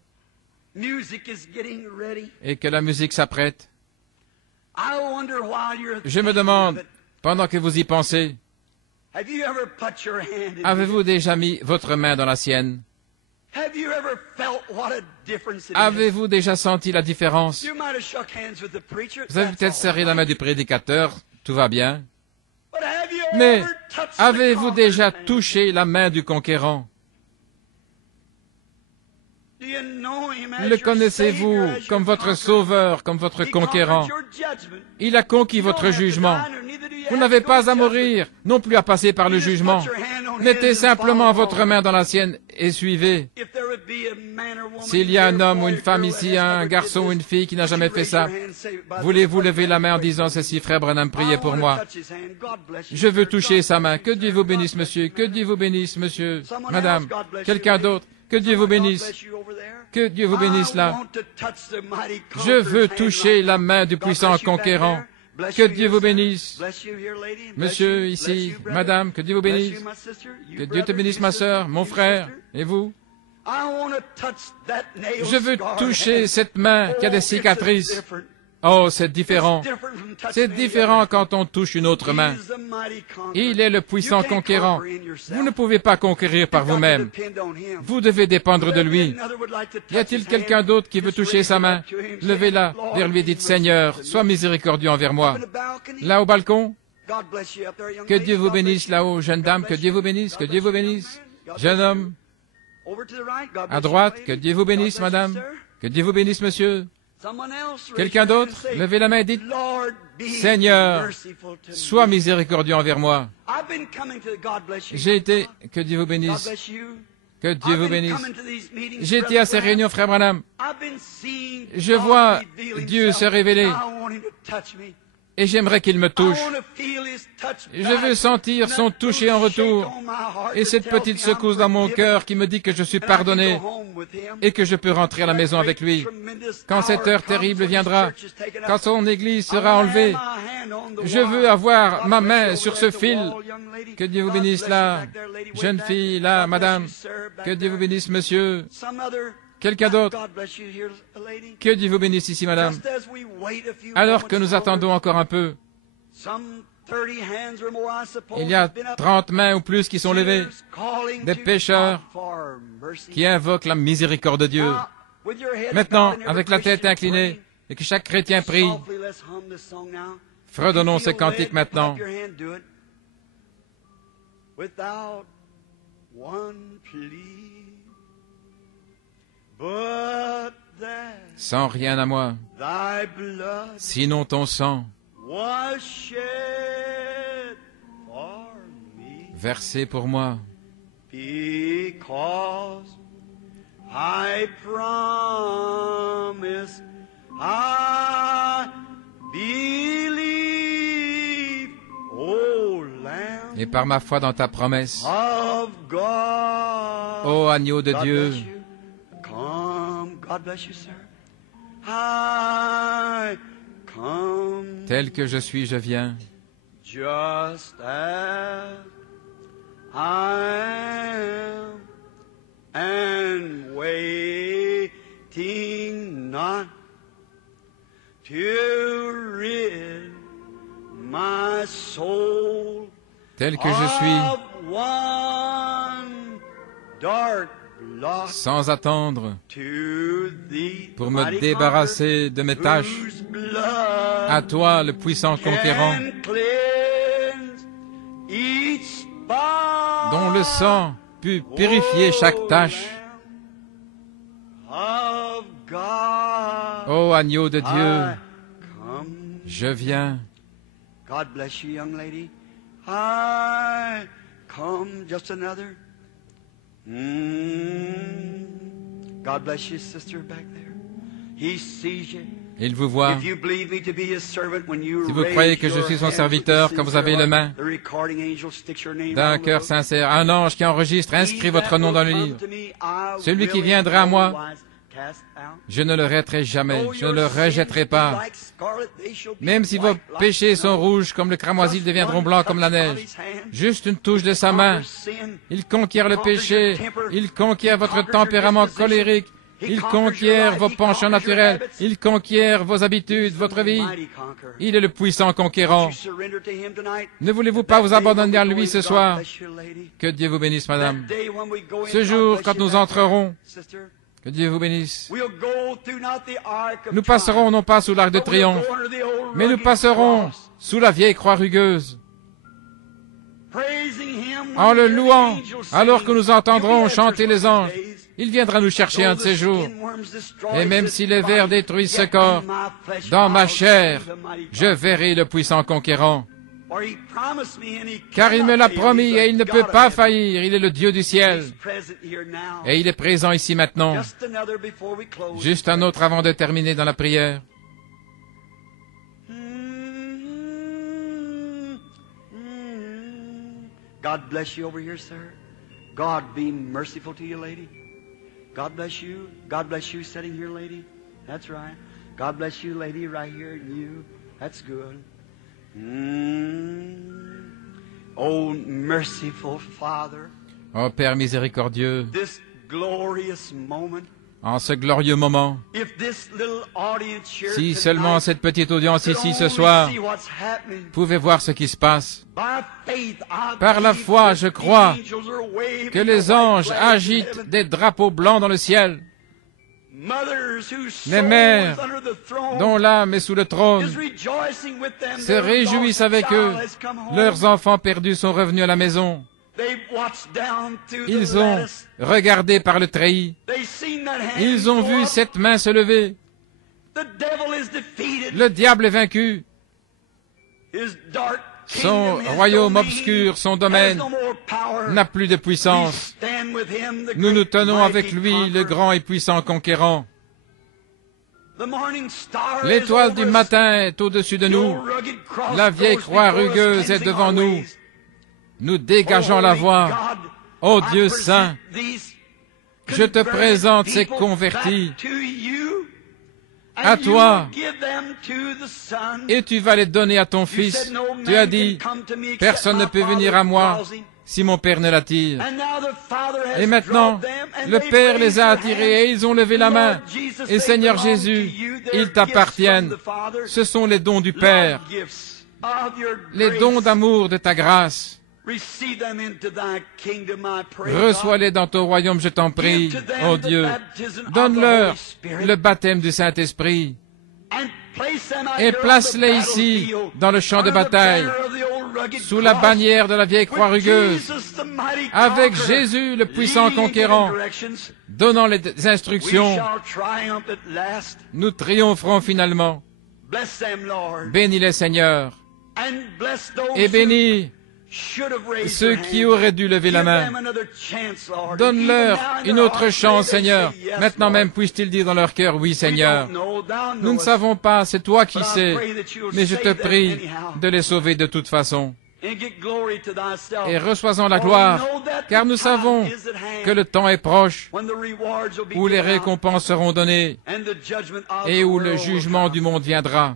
et que la musique s'apprête, je me demande, pendant que vous y pensez, avez-vous déjà mis votre main dans la sienne? Avez-vous déjà senti la différence? Vous avez peut-être serré la main du prédicateur, tout va bien. Mais avez-vous déjà touché la main du conquérant? Le connaissez-vous comme votre sauveur, comme votre conquérant? Il a conquis votre jugement. Vous n'avez pas à mourir, non plus à passer par le jugement. Mettez simplement votre main dans la sienne et suivez. S'il y a un homme ou une femme ici, un garçon ou une fille qui n'a jamais fait ça, voulez-vous lever la main en disant ceci, frère Branham, priez pour moi. Je veux toucher sa main. Que Dieu vous bénisse, monsieur. Que Dieu vous bénisse, monsieur, madame. Quelqu'un d'autre. Que Dieu vous bénisse. Que Dieu vous bénisse là. Je veux toucher la main du puissant conquérant. Que Dieu vous bénisse. Monsieur ici, madame, que Dieu vous bénisse. Que Dieu te bénisse, ma sœur, mon frère, et vous. Je veux toucher cette main qui a des cicatrices. Oh, c'est différent. C'est différent quand on touche une autre main. Il est le puissant conquérant. Vous ne pouvez pas conquérir par vous-même. Vous devez dépendre de lui. Y a-t-il quelqu'un d'autre qui veut toucher sa main? Levez-la vers lui et dites, Seigneur, sois miséricordieux envers moi. Là au balcon, que Dieu vous bénisse là-haut, jeune dame, que Dieu vous bénisse, que Dieu vous bénisse. Jeune homme, à droite, que Dieu vous bénisse, madame, que Dieu vous bénisse, monsieur. Quelqu'un d'autre? Levez la main et dites, Seigneur, sois miséricordieux envers moi. J'ai été, que Dieu vous bénisse, que Dieu vous bénisse. J'ai été à ces réunions, frère Branham. Je vois Dieu se révéler et j'aimerais qu'il me touche. Je veux sentir son toucher en retour et cette petite secousse dans mon cœur qui me dit que je suis pardonné et que je peux rentrer à la maison avec lui. Quand cette heure terrible viendra, quand son église sera enlevée, je veux avoir ma main sur ce fil. Que Dieu vous bénisse là, jeune fille, là, madame. Que Dieu vous bénisse, monsieur. Quelqu'un d'autre? Que Dieu vous bénisse ici, madame. Alors que nous attendons encore un peu, il y a 30 mains ou plus qui sont levées, des pécheurs qui invoquent la miséricorde de Dieu. Maintenant, avec la tête inclinée, et que chaque chrétien prie, fredonnons ce cantique maintenant. Sans rien à moi, sinon ton sang, versé pour moi, et par ma foi dans ta promesse, ô agneau de Dieu, tel que je suis, je viens. Just as I am, and waiting not to rid my soul tel que je suis, sans attendre, pour me débarrasser de mes tâches, à toi, le puissant conquérant, dont le sang put purifier chaque tâche. Ô agneau de Dieu, je viens. God bless you, young lady. I come, just another. God bless you, sister, back there. He sees you. Il vous voit. Si vous croyez que je suis son serviteur, quand vous avez le main d'un cœur sincère, un ange qui enregistre, inscrit votre nom dans le livre. Celui qui viendra à moi, Je ne le rejetterai jamais, je ne le rejetterai pas. Même si vos péchés sont rouges comme le cramoisi, ils deviendront blancs comme la neige. Juste une touche de sa main. Il conquiert le péché, il conquiert votre tempérament colérique, il conquiert vos penchants naturels, il conquiert vos habitudes, votre vie. Il est le puissant conquérant. Ne voulez-vous pas vous abandonner à lui ce soir? Que Dieu vous bénisse, madame. Ce jour, quand nous entrerons, que Dieu vous bénisse. Nous passerons non pas sous l'arc de triomphe, mais nous passerons sous la vieille croix rugueuse. En le louant, alors que nous entendrons chanter les anges, il viendra nous chercher un de ces jours. Et même si les vers détruisent ce corps, dans ma chair, je verrai le puissant conquérant. Car il me l'a promis et il ne peut pas faillir. Il est le Dieu du ciel. Et il est présent ici maintenant. Juste un autre avant de terminer dans la prière. God bless you over here, sir. God be merciful to you, lady. God bless you. God bless you sitting here, lady. That's right. God bless you, lady, right here, and you. That's good. Oh, merciful Father. Oh Père miséricordieux, This glorious moment. en ce glorieux moment, If this little audience here si tonight seulement cette petite audience could ici ce only soir see what's happening. pouvait voir ce qui se passe. By faith, I Par la believe foi, that je the crois angels are waving que the les white anges flags in agitent heaven. des drapeaux blancs dans le ciel, Mothers whose les soul mères is under the throne dont l'âme est sous le trône is rejoicing with them. se Their réjouissent lost avec eux. child has come home. Leurs enfants perdus sont revenus à la maison. They've watched down through the Ils ont lattice. regardé par le treillis. They've seen that hand Ils ont go vu up. cette main se lever. The devil is defeated. Le diable est vaincu. His dark Son kingdom, his royaume domain obscur, son has domaine no more power. n'a plus de We puissance. stand with him, the Nous nous great tenons mighty avec lui, le conqueror. grand et puissant conquérant. The morning star L'étoile is du over us. matin est au-dessus de The nous. old rugged cross La vieille goes croix before us, rugueuse est cleansing devant our nous. ways. Nous dégageons la Holy voie. God, Ô I Dieu present saint, these je te converted présente ces people convertis back to you, and à you toi, will give them to the Son. et tu vas les donner à ton You Fils. said, "No man Tu as can dit, come to me except personne ne my peut venir Father à moi draws him." si mon Père ne l'attire. And now the Father has Et maintenant, drawn them, and le they've Père raised les a their attirés et hands. ils ont levé la main. Lord Jesus, Et they Seigneur belong to Jésus, you. They're ils gifts t'appartiennent. from the Father. Ce sont les dons du Lord, Père, gifts of your les grace. dons d'amour de ta grâce. Receive them into thy kingdom, I pray, Reçois-les dans ton royaume, je t'en God. prie, Give to them ô the Dieu. baptism of the Donne-leur Holy Spirit, le baptême du Saint-Esprit and place them out et here on the place-les ici, battlefield, dans le champ de under the bataille, banner of the old rugged sous la cross, bannière de la vieille croix with rugueuse, Jesus, the mighty avec conqueror, Jésus, le puissant leading and conquérant, giving directions. donnant les We instructions. shall triumph at last. Nous triompherons finalement. Bless them, Lord, Bénis-les, Seigneur, and bless those et bénis who should have raised ceux their qui hand. auraient dû lever la Give main. them another chance, Lord. Donne-leur Even now in une their autre hearts, chance, may they Seigneur. say, yes, Maintenant Lord. même, puissent-ils dire dans leur cœur, oui, We Seigneur. don't know, thou Nous ne knowest. savons pas, c'est toi qui But I sais, pray that you'll mais je te save them prie anyhow. de les sauver de toute façon. And get glory to thyself. Et reçois-en la For we gloire, know that car the nous time savons is at hand que le temps est proche, when the rewards will be où les given out, récompenses seront données and the judgment of et the où le world will jugement come. du monde viendra.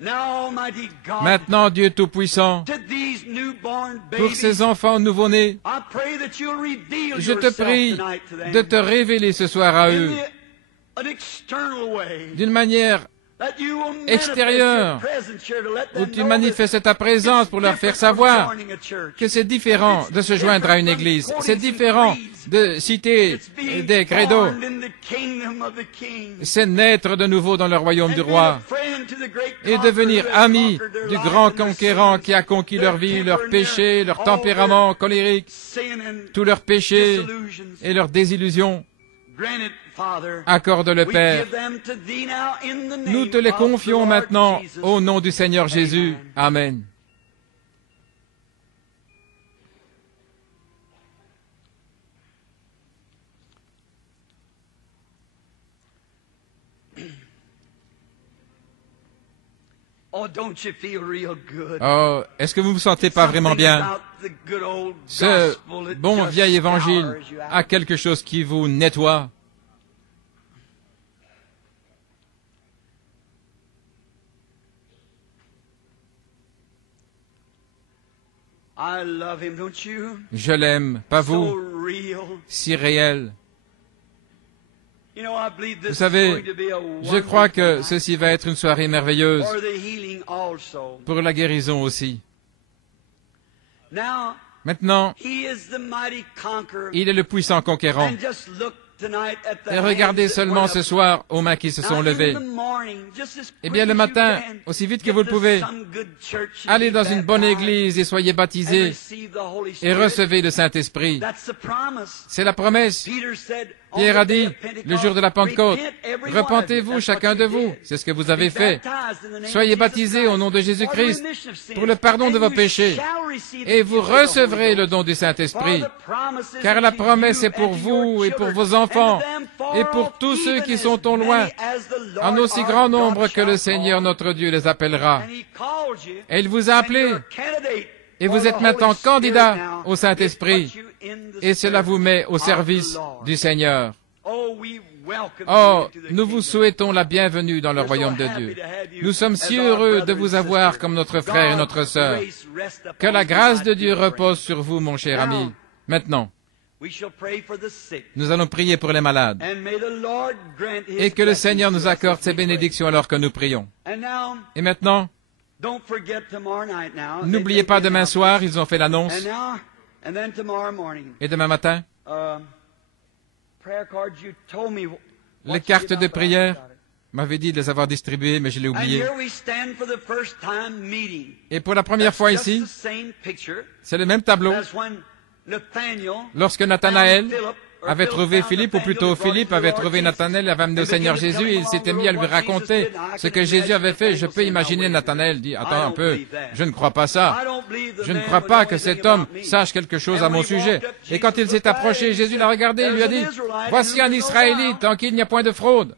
Now, Almighty God, Maintenant, Dieu Tout-Puissant, to these newborn pour babies, ces enfants nouveau-nés, I pray that you'll reveal je te yourself prie tonight to them de te révéler ce soir à eux in an external way, d'une manière that you will manifest extérieure, your presence here to let où them tu know manifestes ta that présence it's pour leur faire different from savoir joining a church. que c'est différent de se joindre à une église, c'est différent de citer It's being des credos, born in the kingdom of the King. c'est naître de nouveau dans le royaume du And being roi a friend to the great et conqueror devenir who has ami conquered their du lives grand and their conquérant sins, qui a conquis their leur vie, temper leur and péché, leur all tempérament colérique, their sin and tous leurs péchés disillusions. et leurs désillusions. Grant it, Father. Accorde-le, We Père. give them to thee now in the name Nous te les of the confions Lord maintenant Jesus. au nom du Seigneur Jésus. Amen. Oh, don't you feel real good? Oh, est-ce que vous ne vous sentez pas vraiment Something bien? about the good old Ce gospel that bon just vieil évangile scours you out. a quelque chose qui vous nettoie. I love him, don't you? Je l'aime, pas So vous, real. si réel. You know, I believe Vous this is savez, going to be a je crois que wonderful night ceci va être une soirée merveilleuse for the healing also. pour la guérison aussi. Now, Maintenant, he is the mighty conqueror. il est le puissant conquérant. And just look tonight at the Et regardez hands that seulement went ce up. soir aux mains qui se Now, sont in levées. the morning, just as Eh quick bien, le as you matin, can, aussi vite que get vous le to pouvez, some good church and allez be dans une bonne baptized église et soyez and baptisés receive the Holy et Spirit. recevez le Saint-Esprit. That's the promise. C'est la promesse. Peter said, on Pierre the a day dit, of Pentecost, le jour de la Pentecôte, repent, every one of you. repentez-vous That's chacun what de you vous. did. C'est ce que vous avez Be fait. baptized in the name Soyez of Jesus baptisés Christ au nom de for the Jésus-Christ remission of sins, pour le pardon de and vos you péchés. shall receive the Et vous gift of the Holy recevrez le Ghost. don du For Saint-Esprit. the promise is Car la to promesse you est pour and to your vous et pour children, vos enfants and to them far et pour off, tous ceux even qui as sont au many loin, as the Lord en aussi our grand God nombre que le shall Seigneur call. notre Dieu les appellera. And he called you, Et il vous a and appelé, you're a candidate et for vous the êtes maintenant Holy Spirit candidat now. au Saint-Esprit, It puts you in the et cela vous met au service of service the Lord. du Seigneur. Oh, we welcome Oh, you into the nous vous kingdom. souhaitons la bienvenue dans le We're so royaume de happy Dieu. to have you Nous sommes as si our heureux brother de and vous sister. avoir comme notre frère et notre God's sœur. grace rest upon Que la you, grâce my de Dieu dear friend. repose sur vous, mon cher ami. Maintenant, We shall pray for the sick. nous allons prier pour les malades. And may the Lord grant his Et que le blessings Seigneur to nous us accorde as ses we pray. bénédictions alors que nous prions. And now, Et maintenant, don't forget tomorrow night now. n'oubliez pas demain soir, ils ont fait l'annonce. And now, and then tomorrow morning. Et demain matin, Prayer cards, you told me what les you cartes did de about prière, it. m'avait dit de les avoir distribuées, mais je l'ai And oublié. here we stand for the first time meeting. Et pour la première That's fois just ici, the same picture c'est le même tableau. as when Nathaniel Lorsque Nathanaël found Philip, or avait Philip trouvé found Philippe, ou Nathanael plutôt and brought him Philippe to the avait Lord trouvé Jesus. Nathanaël et avait amené au And Seigneur began to Jésus, tell et him il all s'était the mis à lui what Jesus raconter did. I ce can que Jésus imagine avait fait. Je Nathanael peux saying, imaginer "Now, wait a Nathanaël minute. dit, I attends un don't peu, believe that. je ne crois pas ça. I don't believe the Je ne man crois would pas know que anything cet homme about me." sache quelque chose And à mon when he sujet. walked up, Et quand il Jesus s'est looked at approché, him, Jésus he l'a said, regardé et lui a "There's dit, an Israelite in voici whom un there's no Israélite doubt." en qui il n'y a point de fraude.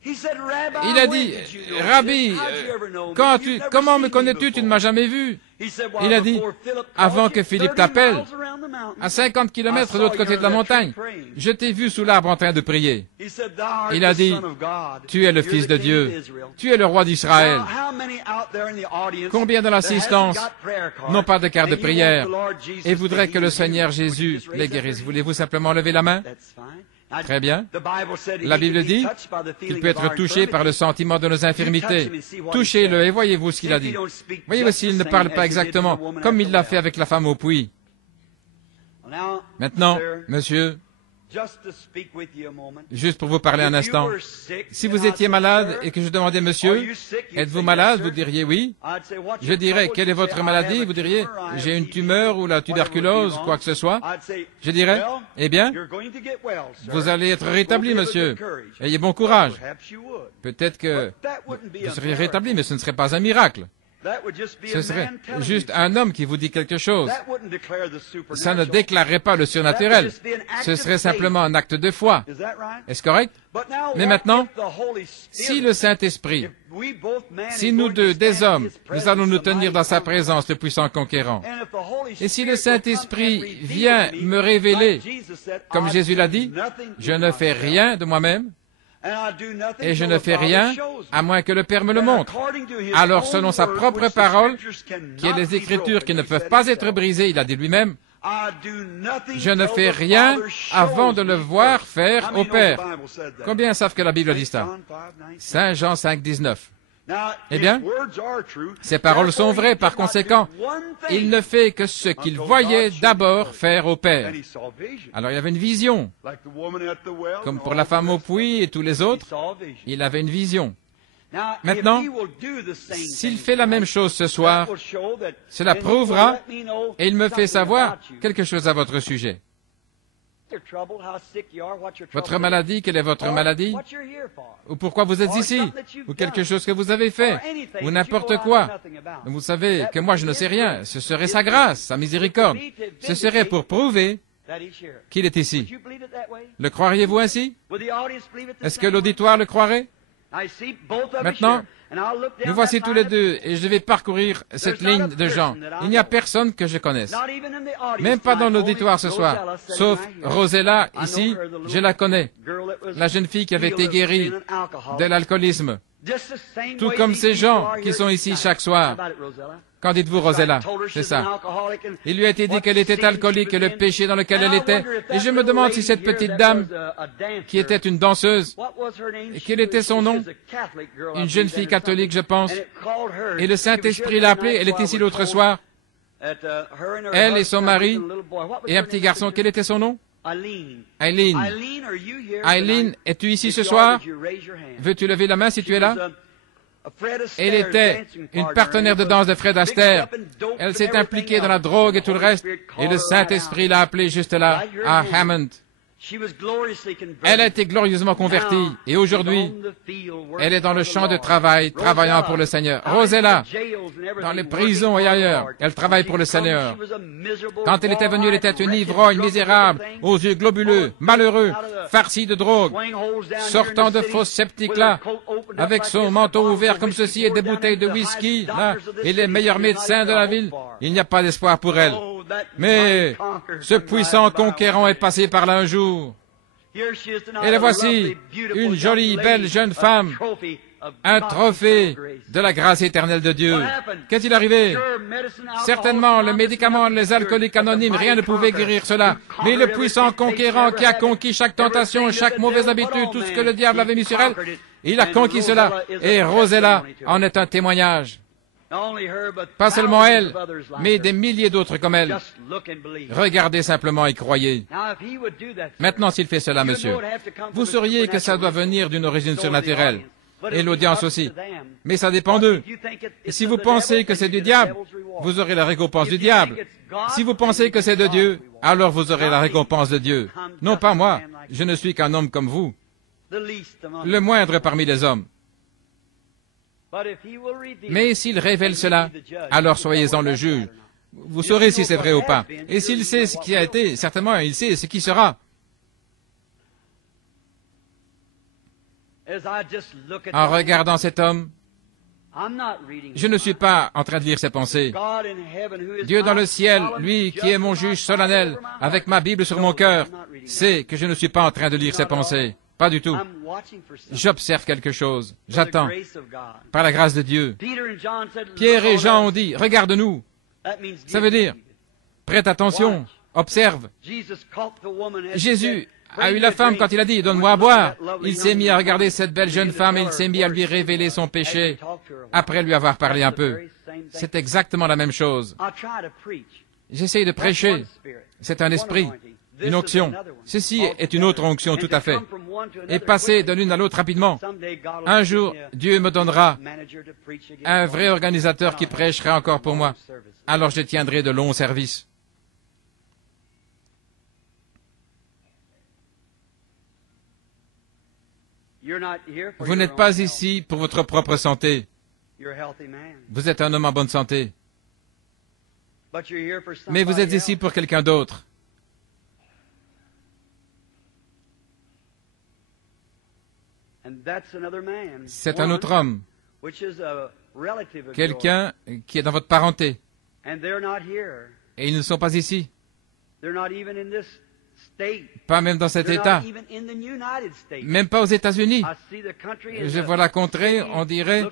He said, "Rabbi, Il a when dit, did you know Rabbi, this? How'd you ever know me? quand You've never comment seen me me connais-tu? Tu ne m'as before." jamais vu. He said, Il a dit, before Philip called avant you, que Philippe 30 t'appelle, miles around the mountain, à 50 I kilomètres de saw l'autre you côté de la under that tree montagne, praying. je t'ai vu sous l'arbre en train de prier. He said, "Thou art Il a the dit, Son of God. tu es le You're Fils the de King Dieu, of Israel." tu es le roi d'Israël. Now, how many out there in the audience Combien de that hasn't l'assistance got prayer cards, n'ont pas de carte de and you prière want the Lord Jesus et to voudraient que heal le you? Seigneur Would you Jésus just raise les up your guérisse? hand? Voulez-vous simplement lever la main? That's fine. Now, Très bien. the Bible said La he Bible could be dit touched by the qu'il feeling peut of être our touché par le infirmity. sentiment de nos infirmités. Touchez-le et voyez-vous ce qu'il a dit. Voyez-vous s'il ne parle pas exactement comme il l'a fait avec la femme au puits. Now, Maintenant, sir, monsieur, just to speak with you a moment. juste pour vous parler un If you instant, were sick, si and vous I étiez said, malade "Sir, et que je demandais, are monsieur, you sick?" You'd êtes-vous say, malade? "Yes, Vous sir." diriez oui. I'd say, "What's Je your dirais, trouble?" quelle est You'd say, votre "I maladie? have a Vous diriez, tumor, I have j'ai une TB, tumeur ou la whatever it tuberculose, be quoi que ce soit. I'd say, Je dirais, "Well, eh bien, you're going to get well, sir. vous allez être rétabli, Go be of monsieur. good courage." Ayez bon courage. Perhaps you would. Peut-être que But that wouldn't be vous a seriez miracle. rétabli, mais ce ne serait pas un miracle. That would just be Ce a serait man telling juste you un homme qui vous dit quelque chose. That wouldn't declare the Ça ne supernatural. déclarerait pas le surnaturel. Ce serait simplement un acte de foi. Is that right? Est-ce correct? But now, Mais what maintenant, if the Holy Si Spirit, le Saint-Esprit, if we both man si is nous going deux, to des stand in hommes, His nous presence, allons nous the tenir mighty dans sa conqueror, présence, le puissant conquérant, and if the Holy et si Spirit le will Saint-Esprit come and reveal vient to me, me révéler, like Jesus said, comme I Jésus do l'a dit, nothing je in ne fais myself, rien de moi-même, and I do nothing et je till ne the fais Father rien shows me. à moins que le Père me le Then montre. according to His Alors, own selon sa word, propre which the parole, Scriptures cannot qui est les be Écritures qui broken, ne He peuvent said pas être himself, brisées, il a dit lui-même, I do nothing je ne till fais the rien Father shows avant de le me voir first. faire How au many know Père. the Bible said that? Combien savent que la Bible dit ça? John 5:19. Saint Jean 5, 19. Now, Eh his bien, words are true. Ces paroles sont vraies, par Therefore, he did conséquent, not do one thing il ne fait que ce qu'il voyait d'abord faire au Père. and he saw vision. Alors il y avait une vision, Like the woman at the well, comme and pour all la the femme au rest. puits et tous les He autres, saw vision. il avait une vision. Now, Maintenant, if he will do the same s'il thing fait la même tonight, chose ce that soir, will show that- cela and he will prouvera, let me know et il me fait something savoir about you. quelque chose à votre sujet. Your trouble, how sick you are, what your Votre trouble is, maladie, quelle est votre or maladie? what you're here for, Ou pourquoi vous êtes ici? Ou quelque chose que vous avez fait? Ou n'importe quoi? Vous savez que moi je ne sais rien. Ce serait sa grâce, sa miséricorde. Ce serait pour prouver that he's here. qu'il est Would ici. you believe it that way? Le croiriez-vous ainsi? Would the audience believe it the Est-ce que same way? l'auditoire le croirait? I see both of us Maintenant, here, and I'll look down nous voici that tous les line deux of et je vais parcourir cette ligne de gens. Il n'y a personne que je connaisse. not even in the audience Même pas dans tonight, l'auditoire ce only soir, Rosella sitting sauf right here. Rosella I know ici, her, the little je la connais, girl that was la jeune fille qui avait healed été of guérie being an alcoholic. de l'alcoolisme. Tout comme ces gens qui sont ici chaque soir. Qu'en dites-vous, Rosella? C'est ça. Il lui a été dit qu'elle était alcoolique et le péché dans lequel elle était. Et je me demande si cette petite dame, qui était une danseuse, et quel était son nom? Une jeune fille catholique, je pense. Et le Saint-Esprit l'a appelée. Elle était ici l'autre soir. Elle et son mari et un petit garçon. Quel était son nom? Eileen. Eileen, es-tu ici ce soir? Veux-tu lever la main si tu es là? Elle était une partenaire de danse de Fred Astaire. Elle s'est impliquée dans la drogue et tout le reste, et le Saint-Esprit l'a appelée juste là, à Hammond. Elle a été glorieusement convertie, et aujourd'hui, elle est dans le champ de travail, travaillant pour le Seigneur. Rosella, dans les prisons et ailleurs, elle travaille pour le Seigneur. Quand elle était venue, elle était une ivrogne misérable, aux yeux globuleux, malheureux, farci de drogue, sortant de fausses sceptiques là, avec son manteau ouvert comme ceci et des bouteilles de whisky là, et les meilleurs médecins de la ville. Il n'y a pas d'espoir pour elle. Mais ce puissant conquérant est passé par là un jour. Et la voici, une jolie, belle jeune femme, un trophée de la grâce éternelle de Dieu. Qu'est-il arrivé? Certainement, le médicament, les alcooliques anonymes, rien ne pouvait guérir cela. Mais le puissant conquérant qui a conquis chaque tentation, chaque mauvaise habitude, tout ce que le diable avait mis sur elle, il a conquis cela. Et Rosella en est un témoignage. Pas seulement elle, mais des milliers d'autres comme elle. Regardez simplement et croyez. Maintenant, s'il fait cela, monsieur, vous sauriez que ça doit venir d'une origine surnaturelle. Et l'audience aussi. Mais ça dépend d'eux. Et si vous pensez que c'est du diable, vous aurez la récompense du diable. Si vous pensez que c'est de Dieu, alors vous aurez la récompense de Dieu. Non pas moi, je ne suis qu'un homme comme vous, le moindre parmi les hommes. Mais s'il révèle cela, alors soyez-en le juge. Vous saurez si c'est vrai ou pas. Et s'il sait ce qui a été, certainement il sait ce qui sera. En regardant cet homme, je ne suis pas en train de lire ses pensées. Dieu dans le ciel, lui qui est mon juge solennel, avec ma Bible sur mon cœur, sait que je ne suis pas en train de lire ses pensées. Pas du tout. J'observe quelque chose. J'attends. Par la grâce de Dieu. Pierre et Jean ont dit, regarde-nous. Ça veut dire, prête attention, observe. Jésus a eu la femme quand il a dit, donne-moi à boire. Il s'est mis à regarder cette belle jeune femme et il s'est mis à lui révéler son péché après lui avoir parlé un peu. C'est exactement la même chose. J'essaye de prêcher. C'est un esprit. Une onction. Ceci est une autre onction tout à fait. Et passer de l'une à l'autre rapidement. Un jour, Dieu me donnera un vrai organisateur qui prêchera encore pour moi. Alors je tiendrai de longs services. Vous n'êtes pas ici pour votre propre santé. Vous êtes un homme en bonne santé. Mais vous êtes ici pour quelqu'un d'autre. C'est un autre homme, quelqu'un qui est dans votre parenté. Et ils ne sont pas ici, pas même dans cet État, même pas aux États-Unis. Je vois la contrée, on dirait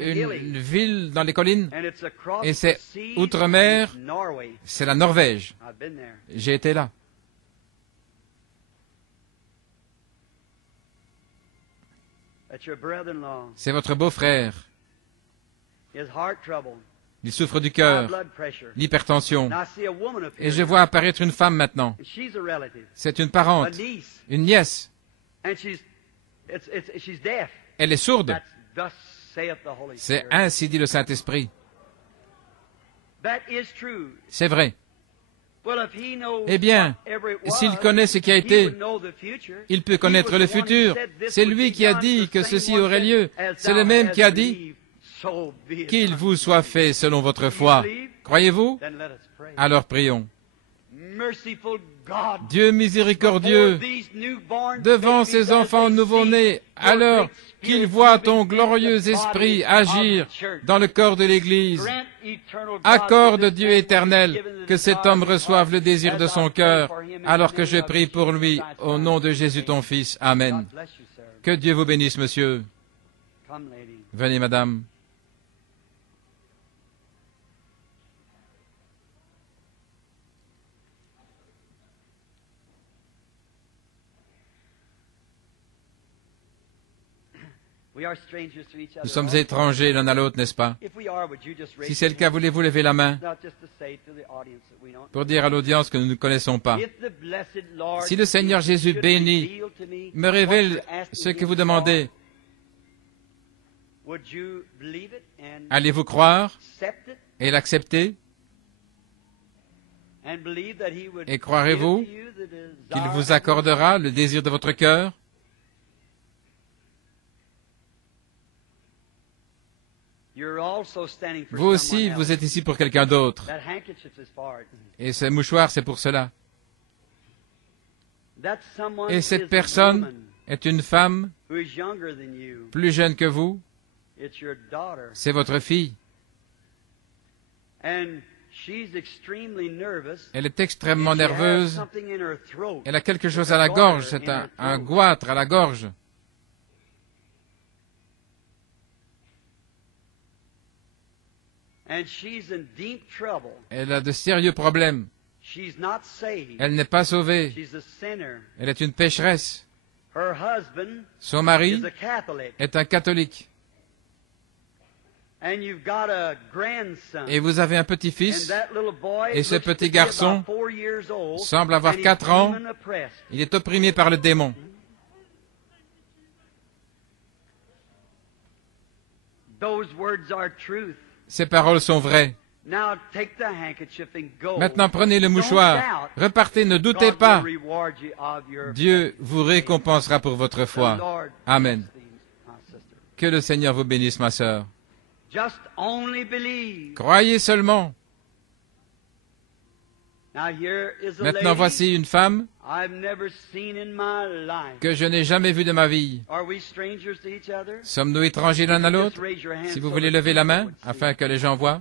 une ville dans les collines, et c'est outre-mer, c'est la Norvège. J'ai été là. C'est votre beau-frère. Il souffre du cœur, l'hypertension. Et je vois apparaître une femme maintenant. C'est une parente, une nièce. Elle est sourde. C'est ainsi dit le Saint-Esprit. C'est vrai. Eh bien, s'il connaît ce qui a été, il peut connaître le futur. C'est lui qui a dit que ceci aurait lieu. C'est le même qui a dit qu'il vous soit fait selon votre foi. Croyez-vous? Alors prions. Dieu miséricordieux, devant ces enfants nouveau-nés, alors qu'ils voient ton glorieux esprit agir dans le corps de l'Église, accorde, Dieu éternel, que cet homme reçoive le désir de son cœur, alors que je prie pour lui, au nom de Jésus ton Fils. Amen. Que Dieu vous bénisse, monsieur. Come, lady. Venez, madame. We are strangers to each other. Nous sommes étrangers l'un à l'autre, n'est-ce pas? If we are, would you just raise Si c'est le your cas, hand? voulez-vous lever la main Not just to say to the audience that we don't. pour dire à l'audience que nous ne connaissons pas? If the blessed Lord Si le Seigneur Jésus should béni reveal to me me what révèle you're asking ce que him vous for, demandez, would you believe it and allez-vous croire accept it et l'accepter? and believe that he would Et croirez-vous give to you the desire Qu'il of vous your accordera le désir de votre cœur? You're also standing for Vous aussi, someone else. vous êtes ici pour quelqu'un d'autre. That handkerchief is for it. Et ce mouchoir, c'est pour cela. That someone Et is cette a personne woman est une femme who is younger than you. plus jeune que vous. It's your daughter. C'est votre fille. And she's extremely nervous. Elle est extrêmement And she has nerveuse. something in her throat. Elle a quelque chose A à la goiter gorge. C'est in her un throat. goitre à la gorge. And she's in deep trouble. Elle a de sérieux problèmes. She's not saved. Elle n'est pas sauvée. She's a sinner. Elle est une pécheresse. Her husband Son mari is a Catholic. est un catholique. And you've got a grandson. Et vous avez un And petit-fils. that little boy Et ce looks to petit be garçon about 4 years old, semble avoir and he's 4 ans. demon oppressed. Il est opprimé par le démon. Those words are truth. Ces paroles sont vraies. Now take the handkerchief and go. Maintenant, prenez le Don't mouchoir. doubt. Repartez, ne doutez God pas. will reward you of your Dieu vous récompensera pour votre faith. The foi. Lord Amen. bless thee, my sister. Que le Seigneur vous bénisse, ma sœur. Just only believe. Croyez seulement. Now here is a Maintenant, lady voici une femme I've never seen in my life. que je n'ai jamais vue de ma vie. Are we strangers to each other? Sommes-nous étrangers l'un à l'autre? Just raise your hand Si vous so voulez that lever la people main, would see. afin que les gens voient.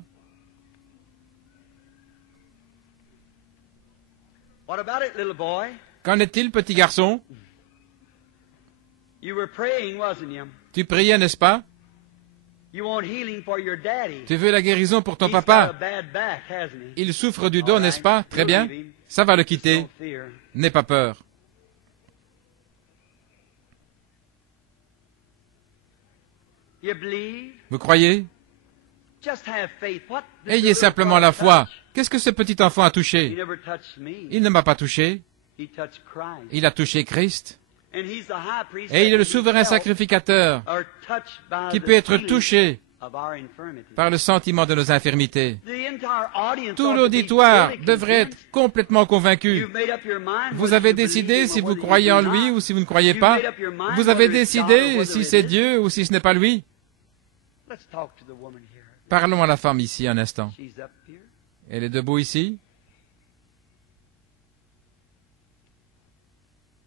What about it, little boy? Qu'en est-il, petit garçon? You were praying, wasn't you? Tu priais, n'est-ce pas? You want healing for your daddy. Tu veux la guérison pour ton He's got a papa? bad back, hasn't he? Il souffre du dos, n'est-ce pas? Très bien. Ça va le quitter. Don't fear. N'aie pas peur. You believe? Vous croyez? Just have faith. What did the Ayez little simplement boy la foi. touch? Qu'est-ce que ce petit enfant a He touché? never touched me. Il ne m'a pas touché. He touched Christ. Il a touché Christ. And he's the high priest Et il est le that souverain himself sacrificateur are touched by qui the peut être feeling touché of our infirmity. par le sentiment de nos infirmités. The entire audience Tout ought to be l'auditoire fully devrait convinced. être complètement convaincu. You've made up your mind Vous whether avez you believe décidé him si or vous whether you croyez en do lui not. ou si vous ne croyez You've pas. made up your mind Vous avez whether it's God or décidé whether si it c'est isn't. Dieu ou si ce n'est pas lui. Let's talk to the woman here. Parlons à la femme ici un instant. She's up here. Elle est debout ici?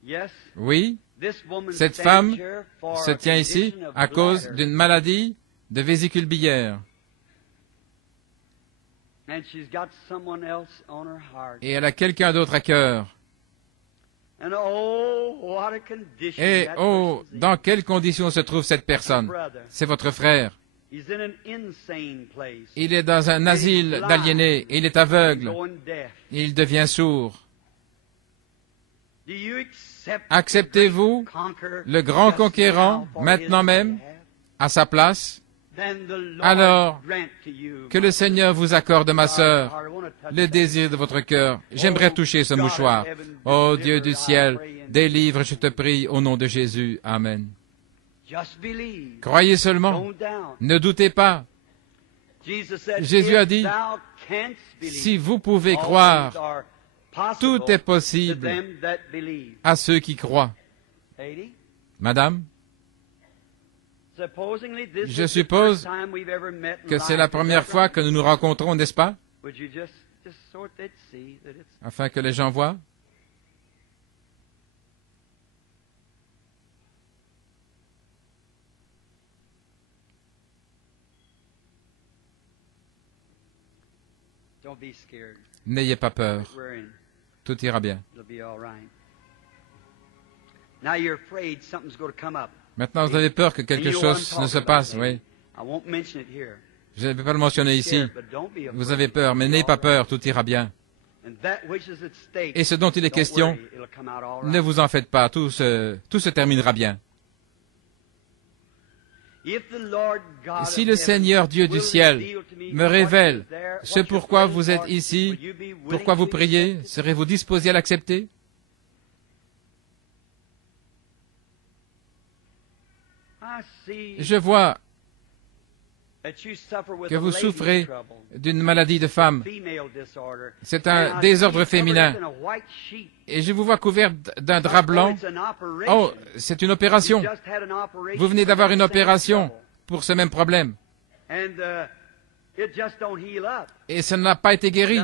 Yes. Oui. This woman Cette stands femme here for se a tient ici condition of à cause bladder, d'une maladie de vésicule biliaire. and she's got someone else on her heart. Et elle a quelqu'un d'autre à cœur. And oh, what a condition Et that oh, person's in. dans quelles conditions se trouve cette personne? Brother, C'est votre frère. he's in an insane place. Il est dans un asile d'aliénés. Il est aveugle. Going deaf. Il devient sourd. Do you accept Acceptez-vous the great conqueror le grand just conquérant now for maintenant his même behalf? à sa place? Then the Lord Alors, grant to you, Que le Seigneur vous accorde, ma sœur, I wanna touch le that. désir de votre cœur. J'aimerais toucher ce mouchoir. Ô Dieu du ciel, délivre, je te prie, au nom de Jésus. Amen. Just believe. Croyez seulement. Don't doubt. Ne doutez pas. Jesus said, Jésus "If a dit, thou canst believe, Si vous pouvez all croire, things are possible tout est to possible them that believe." à ceux qui croient. Lady, Madame, supposingly this Je is the suppose first time we've ever met in que c'est life. la Is première that fois right? que nous nous rencontrons, n'est-ce pas? Would you just so they'd see that it's Afin que les gens voient. don't be scared. N'ayez pas peur. We're in. Tout ira bien. It'll be all right. Now you're afraid something's going to come up. Maintenant, vous avez peur que quelque chose ne se passe, oui. Je ne vais pas le mentionner ici. Vous avez peur, mais n'ayez pas peur, tout ira bien. Et ce dont il est question, ne vous en faites pas, tout se terminera bien. Si le Seigneur Dieu du ciel me révèle ce pourquoi vous êtes ici, pourquoi vous priez, serez-vous disposé à l'accepter? Je vois que vous souffrez d'une maladie de femme. C'est un désordre féminin. Et je vous vois couvert d'un drap blanc. Oh, c'est une opération. Vous venez d'avoir une opération pour ce même problème. Et ça n'a pas été guéri.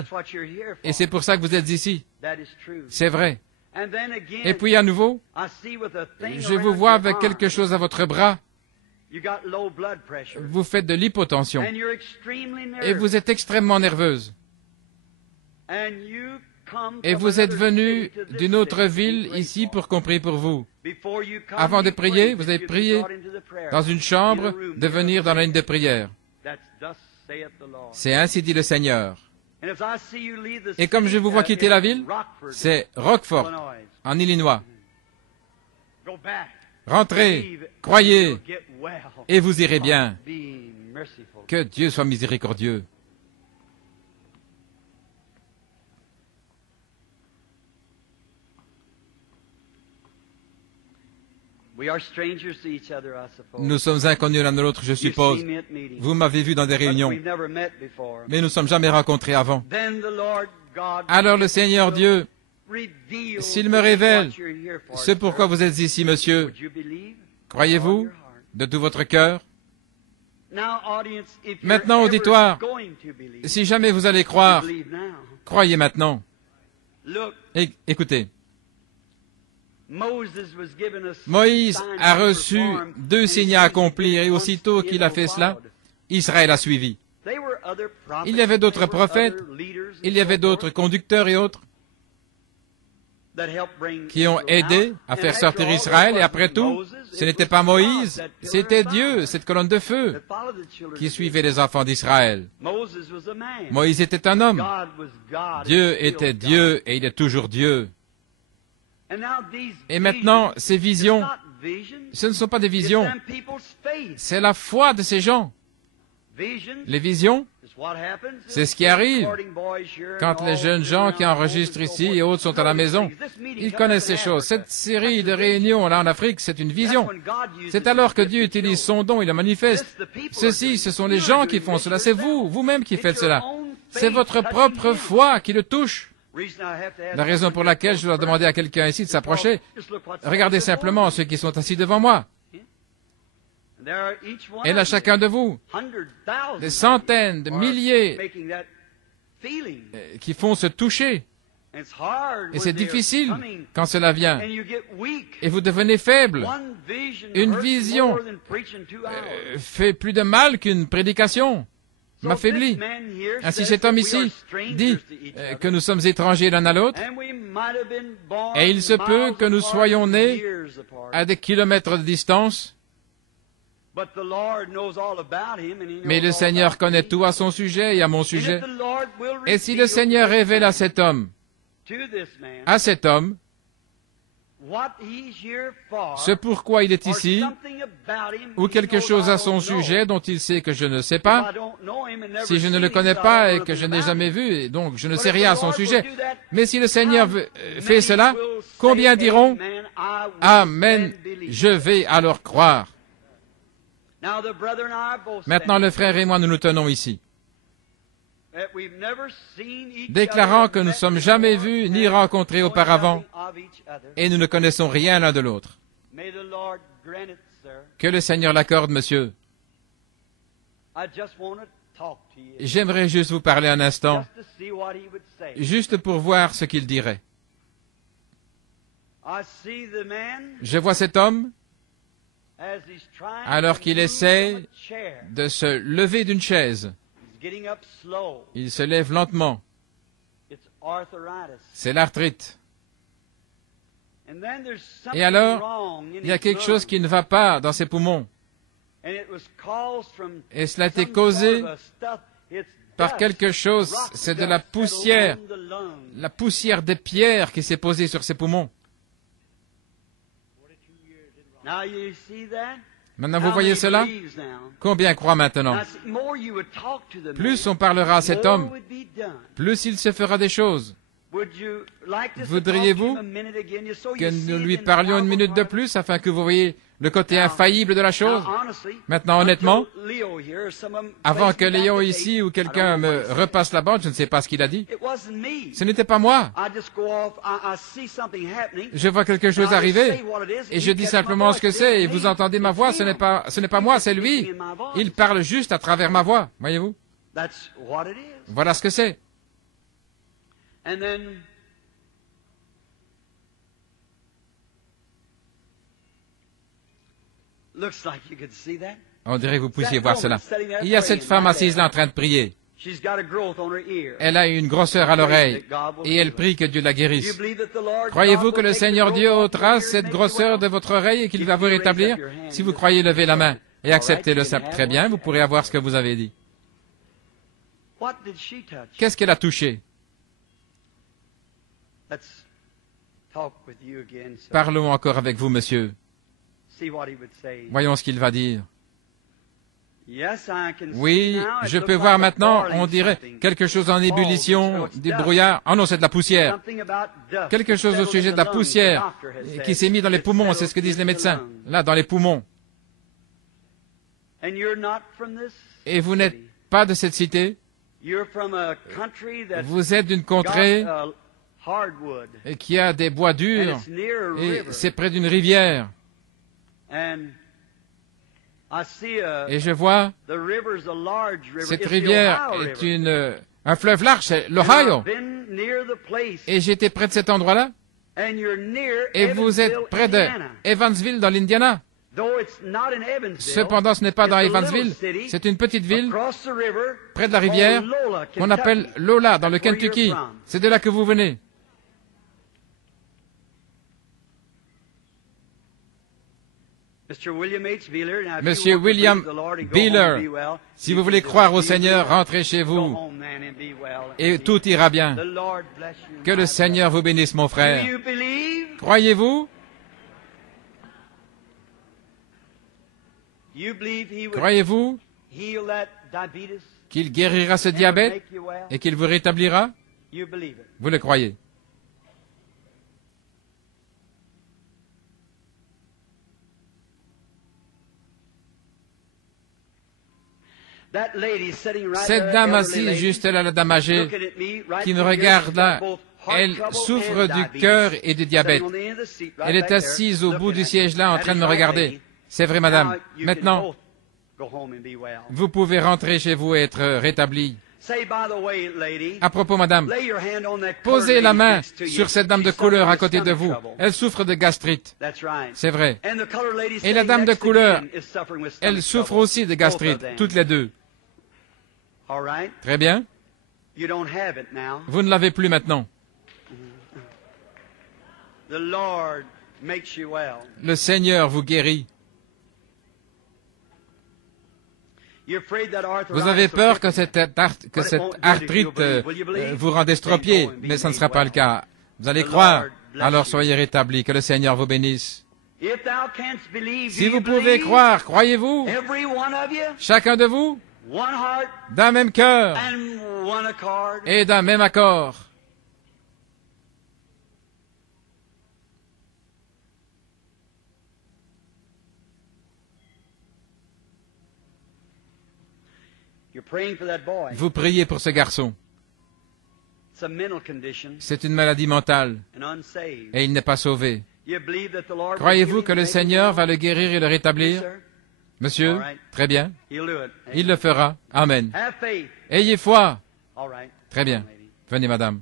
Et c'est pour ça que vous êtes ici. C'est vrai. Et puis à nouveau, je vous vois avec quelque chose à votre bras. Vous faites de l'hypotension. Et vous êtes extrêmement nerveuse. Et vous êtes venu d'une autre ville ici pour qu'on prie pour vous. Avant de prier, vous avez prié dans une chambre de venir dans la ligne de prière. C'est ainsi dit le Seigneur. Et comme je vous vois quitter la ville, c'est Rockford, en Illinois. Rentrez, croyez, et vous irez bien. Que Dieu soit miséricordieux. Nous sommes inconnus l'un de l'autre, je suppose. Vous m'avez vu dans des réunions, mais nous ne sommes jamais rencontrés avant. Alors le Seigneur Dieu, s'il me révèle ce pourquoi vous êtes ici, monsieur, croyez-vous de tout votre cœur? Maintenant, auditoire, si jamais vous allez croire, croyez maintenant. Écoutez, Moïse a reçu 2 signes à accomplir et aussitôt qu'il a fait cela, Israël a suivi. Il y avait d'autres prophètes, il y avait d'autres conducteurs et autres qui ont aidé à faire sortir Israël, et après tout, ce n'était pas Moïse, c'était Dieu, cette colonne de feu, qui suivait les enfants d'Israël. Moïse était un homme. Dieu était Dieu et il est toujours Dieu. Et maintenant, ces visions, ce ne sont pas des visions, c'est la foi de ces gens. Les visions, c'est ce qui arrive quand les jeunes gens qui enregistrent ici et autres sont à la maison. Ils connaissent ces choses. Cette série de réunions là en Afrique, c'est une vision. C'est alors que Dieu utilise son don, il le manifeste. Ceci, ce sont les gens qui font cela. C'est vous, vous-même qui faites cela. C'est votre propre foi qui le touche. La raison pour laquelle je dois demander à quelqu'un ici de s'approcher, regardez simplement ceux qui sont assis devant moi. Et là, chacun de vous, des centaines, de milliers qui font se toucher. Et c'est difficile quand cela vient. Et vous devenez faible. Une vision fait plus de mal qu'une prédication. M'affaiblit. Ainsi cet homme ici dit que nous sommes étrangers l'un à l'autre, et il se peut que nous soyons nés à des kilomètres de distance, mais le Seigneur connaît tout à son sujet et à mon sujet. Et si le Seigneur révèle à cet homme, ce pourquoi il est ici, ou quelque chose à son sujet dont il sait que je ne sais pas, si je ne le connais pas et que je n'ai jamais vu, et donc je ne sais rien à son sujet, mais si le Seigneur fait cela, combien diront « Amen, je vais alors croire ». Maintenant, le frère et moi, nous nous tenons ici, déclarant que nous ne sommes jamais vus ni rencontrés auparavant, et nous ne connaissons rien l'un de l'autre. Que le Seigneur l'accorde, monsieur. J'aimerais juste vous parler un instant, juste pour voir ce qu'il dirait. Je vois cet homme, alors qu'il essaie de se lever d'une chaise. Il se lève lentement. C'est l'arthrite. Et alors, il y a quelque chose qui ne va pas dans ses poumons. Et cela a été causé par quelque chose, c'est de la poussière des pierres qui s'est posée sur ses poumons. Maintenant, vous voyez cela? Combien croient maintenant? Plus on parlera à cet homme, plus il se fera des choses. Voudriez-vous que nous lui parlions une minute de plus afin que vous voyez le côté infaillible de la chose? Maintenant, honnêtement, avant que Léon ici ou quelqu'un me repasse la bande, je ne sais pas ce qu'il a dit. Ce n'était pas moi. Je vois quelque chose arriver et je dis simplement ce que c'est et vous entendez ma voix, ce n'est pas moi, c'est lui. Il parle juste à travers ma voix, voyez-vous? Voilà ce que c'est. And then looks like you could see that. On dirait que vous puissiez voir cela. Il y a cette femme assise là en train de prier. Elle a une grosseur à l'oreille et elle prie que Dieu la guérisse. Croyez-vous que le Seigneur Dieu ôtera cette grosseur de votre oreille et qu'il va vous rétablir? Si vous croyez, levez la main et acceptez le simple. Très bien, vous pourrez avoir ce que vous avez dit. Qu'est-ce qu'elle a touché? Parlons encore avec vous, monsieur. Voyons ce qu'il va dire. Oui, je peux voir maintenant, on dirait quelque chose en ébullition, du brouillard. Oh non, c'est de la poussière. Quelque chose au sujet de la poussière qui s'est mis dans les poumons, c'est ce que disent les médecins. Là, dans les poumons. Et vous n'êtes pas de cette cité. Vous êtes d'une contrée et qui a des bois durs, et c'est près d'une rivière. Et je vois, cette rivière est un fleuve large, c'est l'Ohio. Et j'étais près de cet endroit-là, et vous êtes près de Evansville, dans l'Indiana. Cependant, ce n'est pas dans Evansville, c'est une petite ville près de la rivière qu'on appelle Lola, dans le Kentucky. C'est de là que vous venez. Monsieur William Beeler, si vous voulez croire au Seigneur, rentrez chez vous et tout ira bien. Que le Seigneur vous bénisse, mon frère. Croyez-vous? Croyez-vous qu'il guérira ce diabète et qu'il vous rétablira? Vous le croyez? Cette dame assise juste là, la dame âgée, qui me regarde là, elle souffre du cœur et du diabète. Elle est assise au bout du siège là en train de me regarder. C'est vrai, madame. Maintenant, vous pouvez rentrer chez vous et être rétablie. À propos, madame, posez la main sur cette dame de couleur à côté de vous. Elle souffre de gastrite. C'est vrai. Et la dame de couleur, elle souffre aussi de gastrite, toutes les deux. Très bien. Vous ne l'avez plus maintenant. Le Seigneur vous guérit. Vous avez peur que cette arthrite vous rende estropié, mais ça ne sera pas le cas. Vous allez croire, alors soyez rétablis, que le Seigneur vous bénisse. Si vous pouvez croire, croyez-vous, chacun de vous, d'un même cœur et d'un même accord. Vous priez pour ce garçon. C'est une maladie mentale et il n'est pas sauvé. Croyez-vous que le Seigneur va le guérir et le rétablir? Monsieur, très bien. Il le fera. Amen. Ayez foi. Très bien. Venez, madame.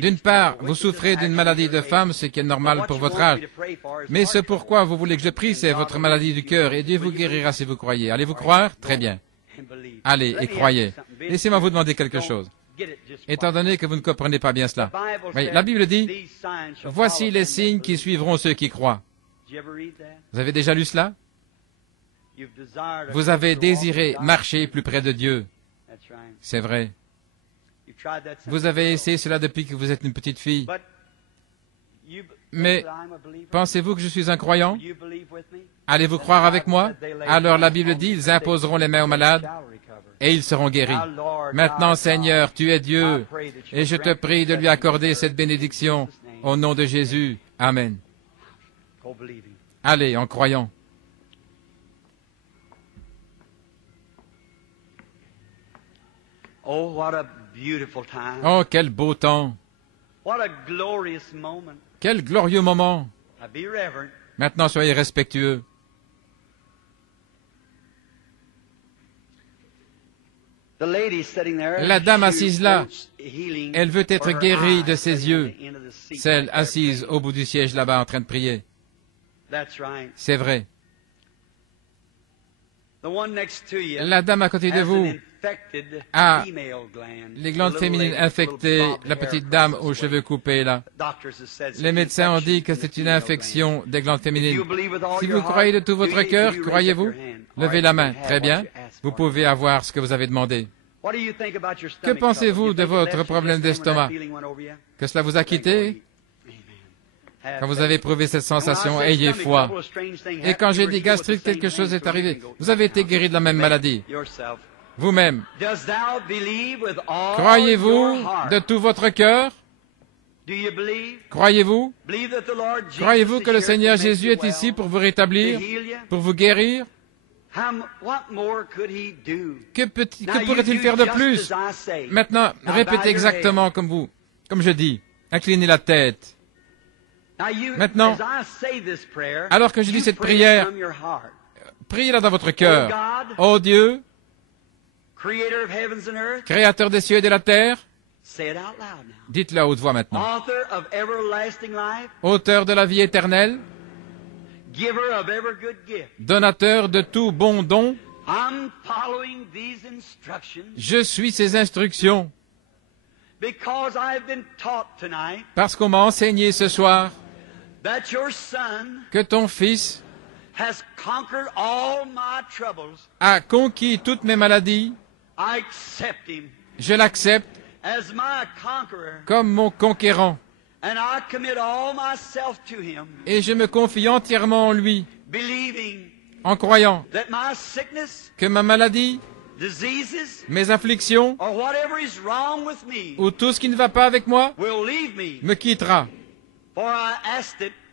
D'une part, vous souffrez d'une maladie de femme, ce qui est normal pour votre âge. Mais ce pourquoi vous voulez que je prie, c'est votre maladie du cœur, et Dieu vous guérira si vous croyez. Allez-vous croire? Très bien. Allez et croyez. Laissez-moi vous demander quelque chose. étant donné que vous ne comprenez pas bien cela. Oui, la Bible dit, « Voici les signes qui suivront ceux qui croient. » Vous avez déjà lu cela? Vous avez désiré marcher plus près de Dieu. C'est vrai. Vous avez essayé cela depuis que vous êtes une petite fille. Mais pensez-vous que je suis un croyant? Allez-vous croire avec moi? Alors la Bible dit, ils imposeront les mains aux malades et ils seront guéris. Maintenant, Seigneur, tu es Dieu, et je te prie de lui accorder cette bénédiction au nom de Jésus. Amen. Allez, en croyant. Oh, quel beau temps! Quel glorieux moment! Maintenant, soyez respectueux. La dame assise là, elle veut être guérie de ses yeux. Celle assise au bout du siège là-bas en train de prier. C'est vrai. La dame à côté de vous a les glandes féminines infectées, la petite dame aux cheveux coupés là. Les médecins ont dit que c'est une infection des glandes féminines. Si vous croyez de tout votre cœur, croyez-vous? Levez la main. Très bien. Vous pouvez avoir ce que vous avez demandé. Que pensez-vous de votre problème d'estomac? Que cela vous a quitté? Quand vous avez éprouvé cette sensation, ayez foi. Et quand j'ai dit gastrique, quelque chose est arrivé. Vous avez été guéri de la même maladie. Vous-même. Croyez-vous de tout votre cœur? Croyez-vous? Croyez-vous que le Seigneur Jésus est ici pour vous rétablir, pour vous guérir? Que pourrait-il faire de plus? Maintenant, répétez exactement comme je dis. Inclinez la tête. Maintenant, alors que je dis cette prière, priez-la dans votre cœur. Ô Dieu, Créateur des cieux et de la terre, dites-le à haute voix maintenant. Auteur de la vie éternelle, donateur de tout bon don, je suis ces instructions parce qu'on m'a enseigné ce soir que ton Fils a conquis toutes mes maladies. Je l'accepte comme mon conquérant. Et je me confie entièrement en lui, en croyant que ma maladie, mes afflictions, ou tout ce qui ne va pas avec moi, me quittera.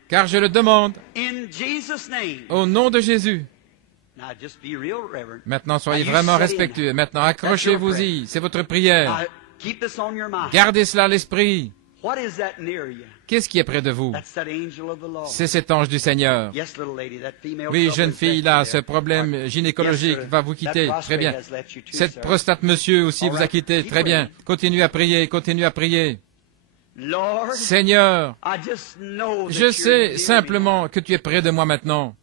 Car je le demande au nom de Jésus. Maintenant, soyez vraiment respectueux. Maintenant, accrochez-vous-y. C'est votre prière. Gardez cela à l'esprit. Qu'est-ce qui est près de vous? C'est cet ange du Seigneur. Oui, jeune fille, là, ce problème gynécologique va vous quitter. Très bien. Cette prostate, monsieur, aussi vous a quitté. Très bien. Continuez à prier, continuez à prier. Seigneur, je sais simplement que tu es près de moi maintenant.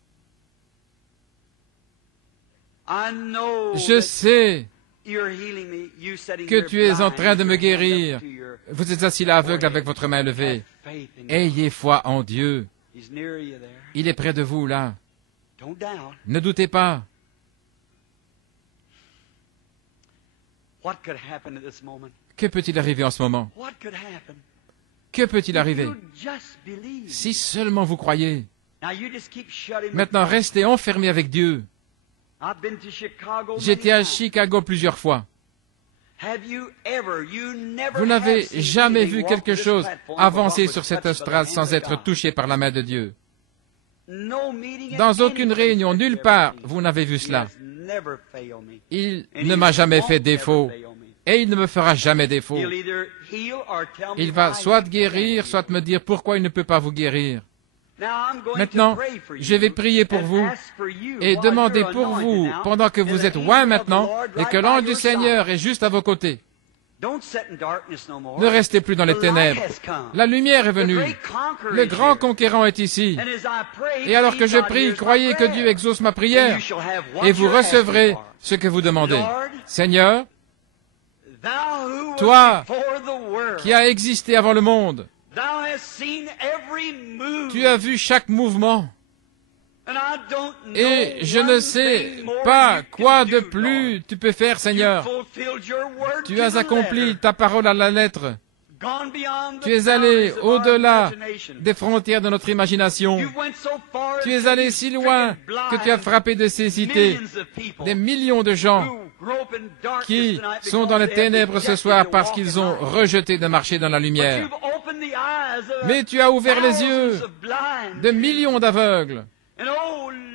Je sais que tu es en train de me guérir. Vous êtes assis là aveugle avec votre main levée. Ayez foi en Dieu. Il est près de vous là. Ne doutez pas. Que peut-il arriver en ce moment? Que peut-il arriver? Si seulement vous croyez. Maintenant, restez enfermés avec Dieu. J'étais à Chicago plusieurs fois. Vous n'avez jamais vu quelque chose avancer sur cette estrade sans être touché par la main de Dieu. Dans aucune réunion, nulle part, vous n'avez vu cela. Il ne m'a jamais fait défaut. Et il ne me fera jamais défaut. Il va soit guérir, soit me dire pourquoi il ne peut pas vous guérir. Maintenant, je vais prier pour vous et demander pour vous, pendant que vous êtes loin maintenant, et que l'ange du Seigneur est juste à vos côtés. Ne restez plus dans les ténèbres. La lumière est venue. Le grand conquérant est ici. Et alors que je prie, croyez que Dieu exauce ma prière, et vous recevrez ce que vous demandez. Seigneur, Toi qui as existé avant le monde, tu as vu chaque mouvement. Et je ne sais pas quoi de plus tu peux faire, Seigneur. Tu as accompli ta parole à la lettre. Tu es allé au-delà des frontières de notre imagination. Tu es allé si loin que tu as frappé de cécité des millions de gens qui sont dans les ténèbres ce soir parce qu'ils ont rejeté de marcher dans la lumière. Mais tu as ouvert les yeux de millions d'aveugles.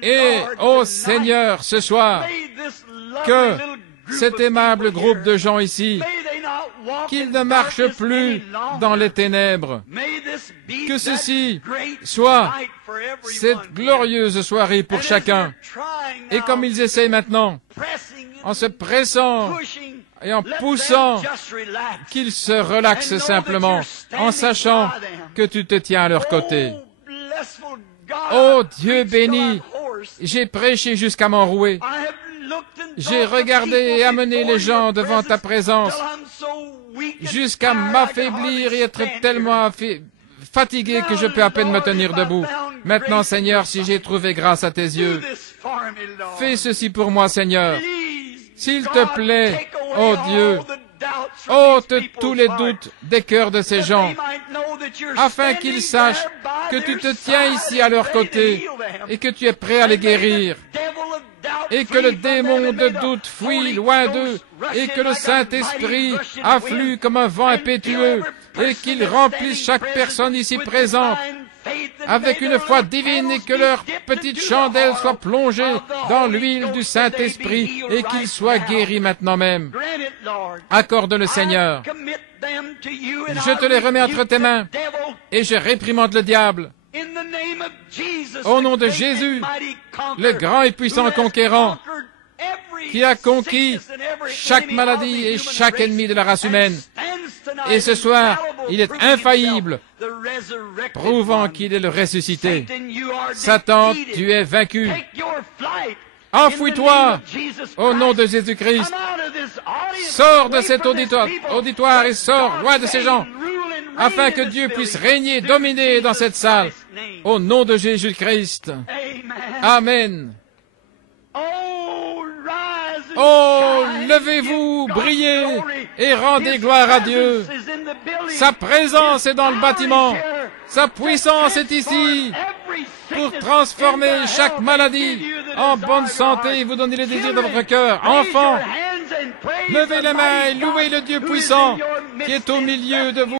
Et, ô Seigneur, ce soir, que cet aimable groupe de gens ici, qu'ils ne marchent plus dans les ténèbres, que ceci soit cette glorieuse soirée pour chacun. Et comme ils essayent maintenant, en se pressant et en poussant, qu'ils se relaxent simplement, en sachant que tu te tiens à leur côté. Ô Dieu béni, j'ai prêché jusqu'à m'enrouer. J'ai regardé et amené les gens devant ta présence jusqu'à m'affaiblir et être tellement fatigué que je peux à peine me tenir debout. Maintenant, Seigneur, si j'ai trouvé grâce à tes yeux, fais ceci pour moi, Seigneur. S'il te plaît, ô Dieu, ôte tous les doutes des cœurs de ces gens, afin qu'ils sachent que tu te tiens ici à leur côté et que tu es prêt à les guérir, et que le démon de doute fuit loin d'eux, et que le Saint-Esprit afflue comme un vent impétueux, et qu'il remplisse chaque personne ici présente avec une foi divine, et que leur petite chandelle soit plongée dans l'huile du Saint-Esprit, et qu'ils soient guéris maintenant même. Accorde-le, Seigneur. Je te les remets entre tes mains, et je réprimande le diable. Au nom de Jésus, le grand et puissant conquérant, qui a conquis chaque maladie et chaque ennemi de la race humaine. Et ce soir, il est infaillible, prouvant qu'il est le ressuscité. Satan, tu es vaincu. Enfouis-toi au nom de Jésus-Christ. Sors de cet auditoire et sors loin de ces gens, afin que Dieu puisse régner, dominer dans cette salle. Au nom de Jésus-Christ. Amen. Oh, levez-vous, brillez et rendez gloire à Dieu. Sa présence est dans le bâtiment. Sa puissance est ici pour transformer chaque maladie en bonne santé et vous donner les désirs de votre cœur. Enfants, levez les mains et louez le Dieu puissant qui est au milieu de vous.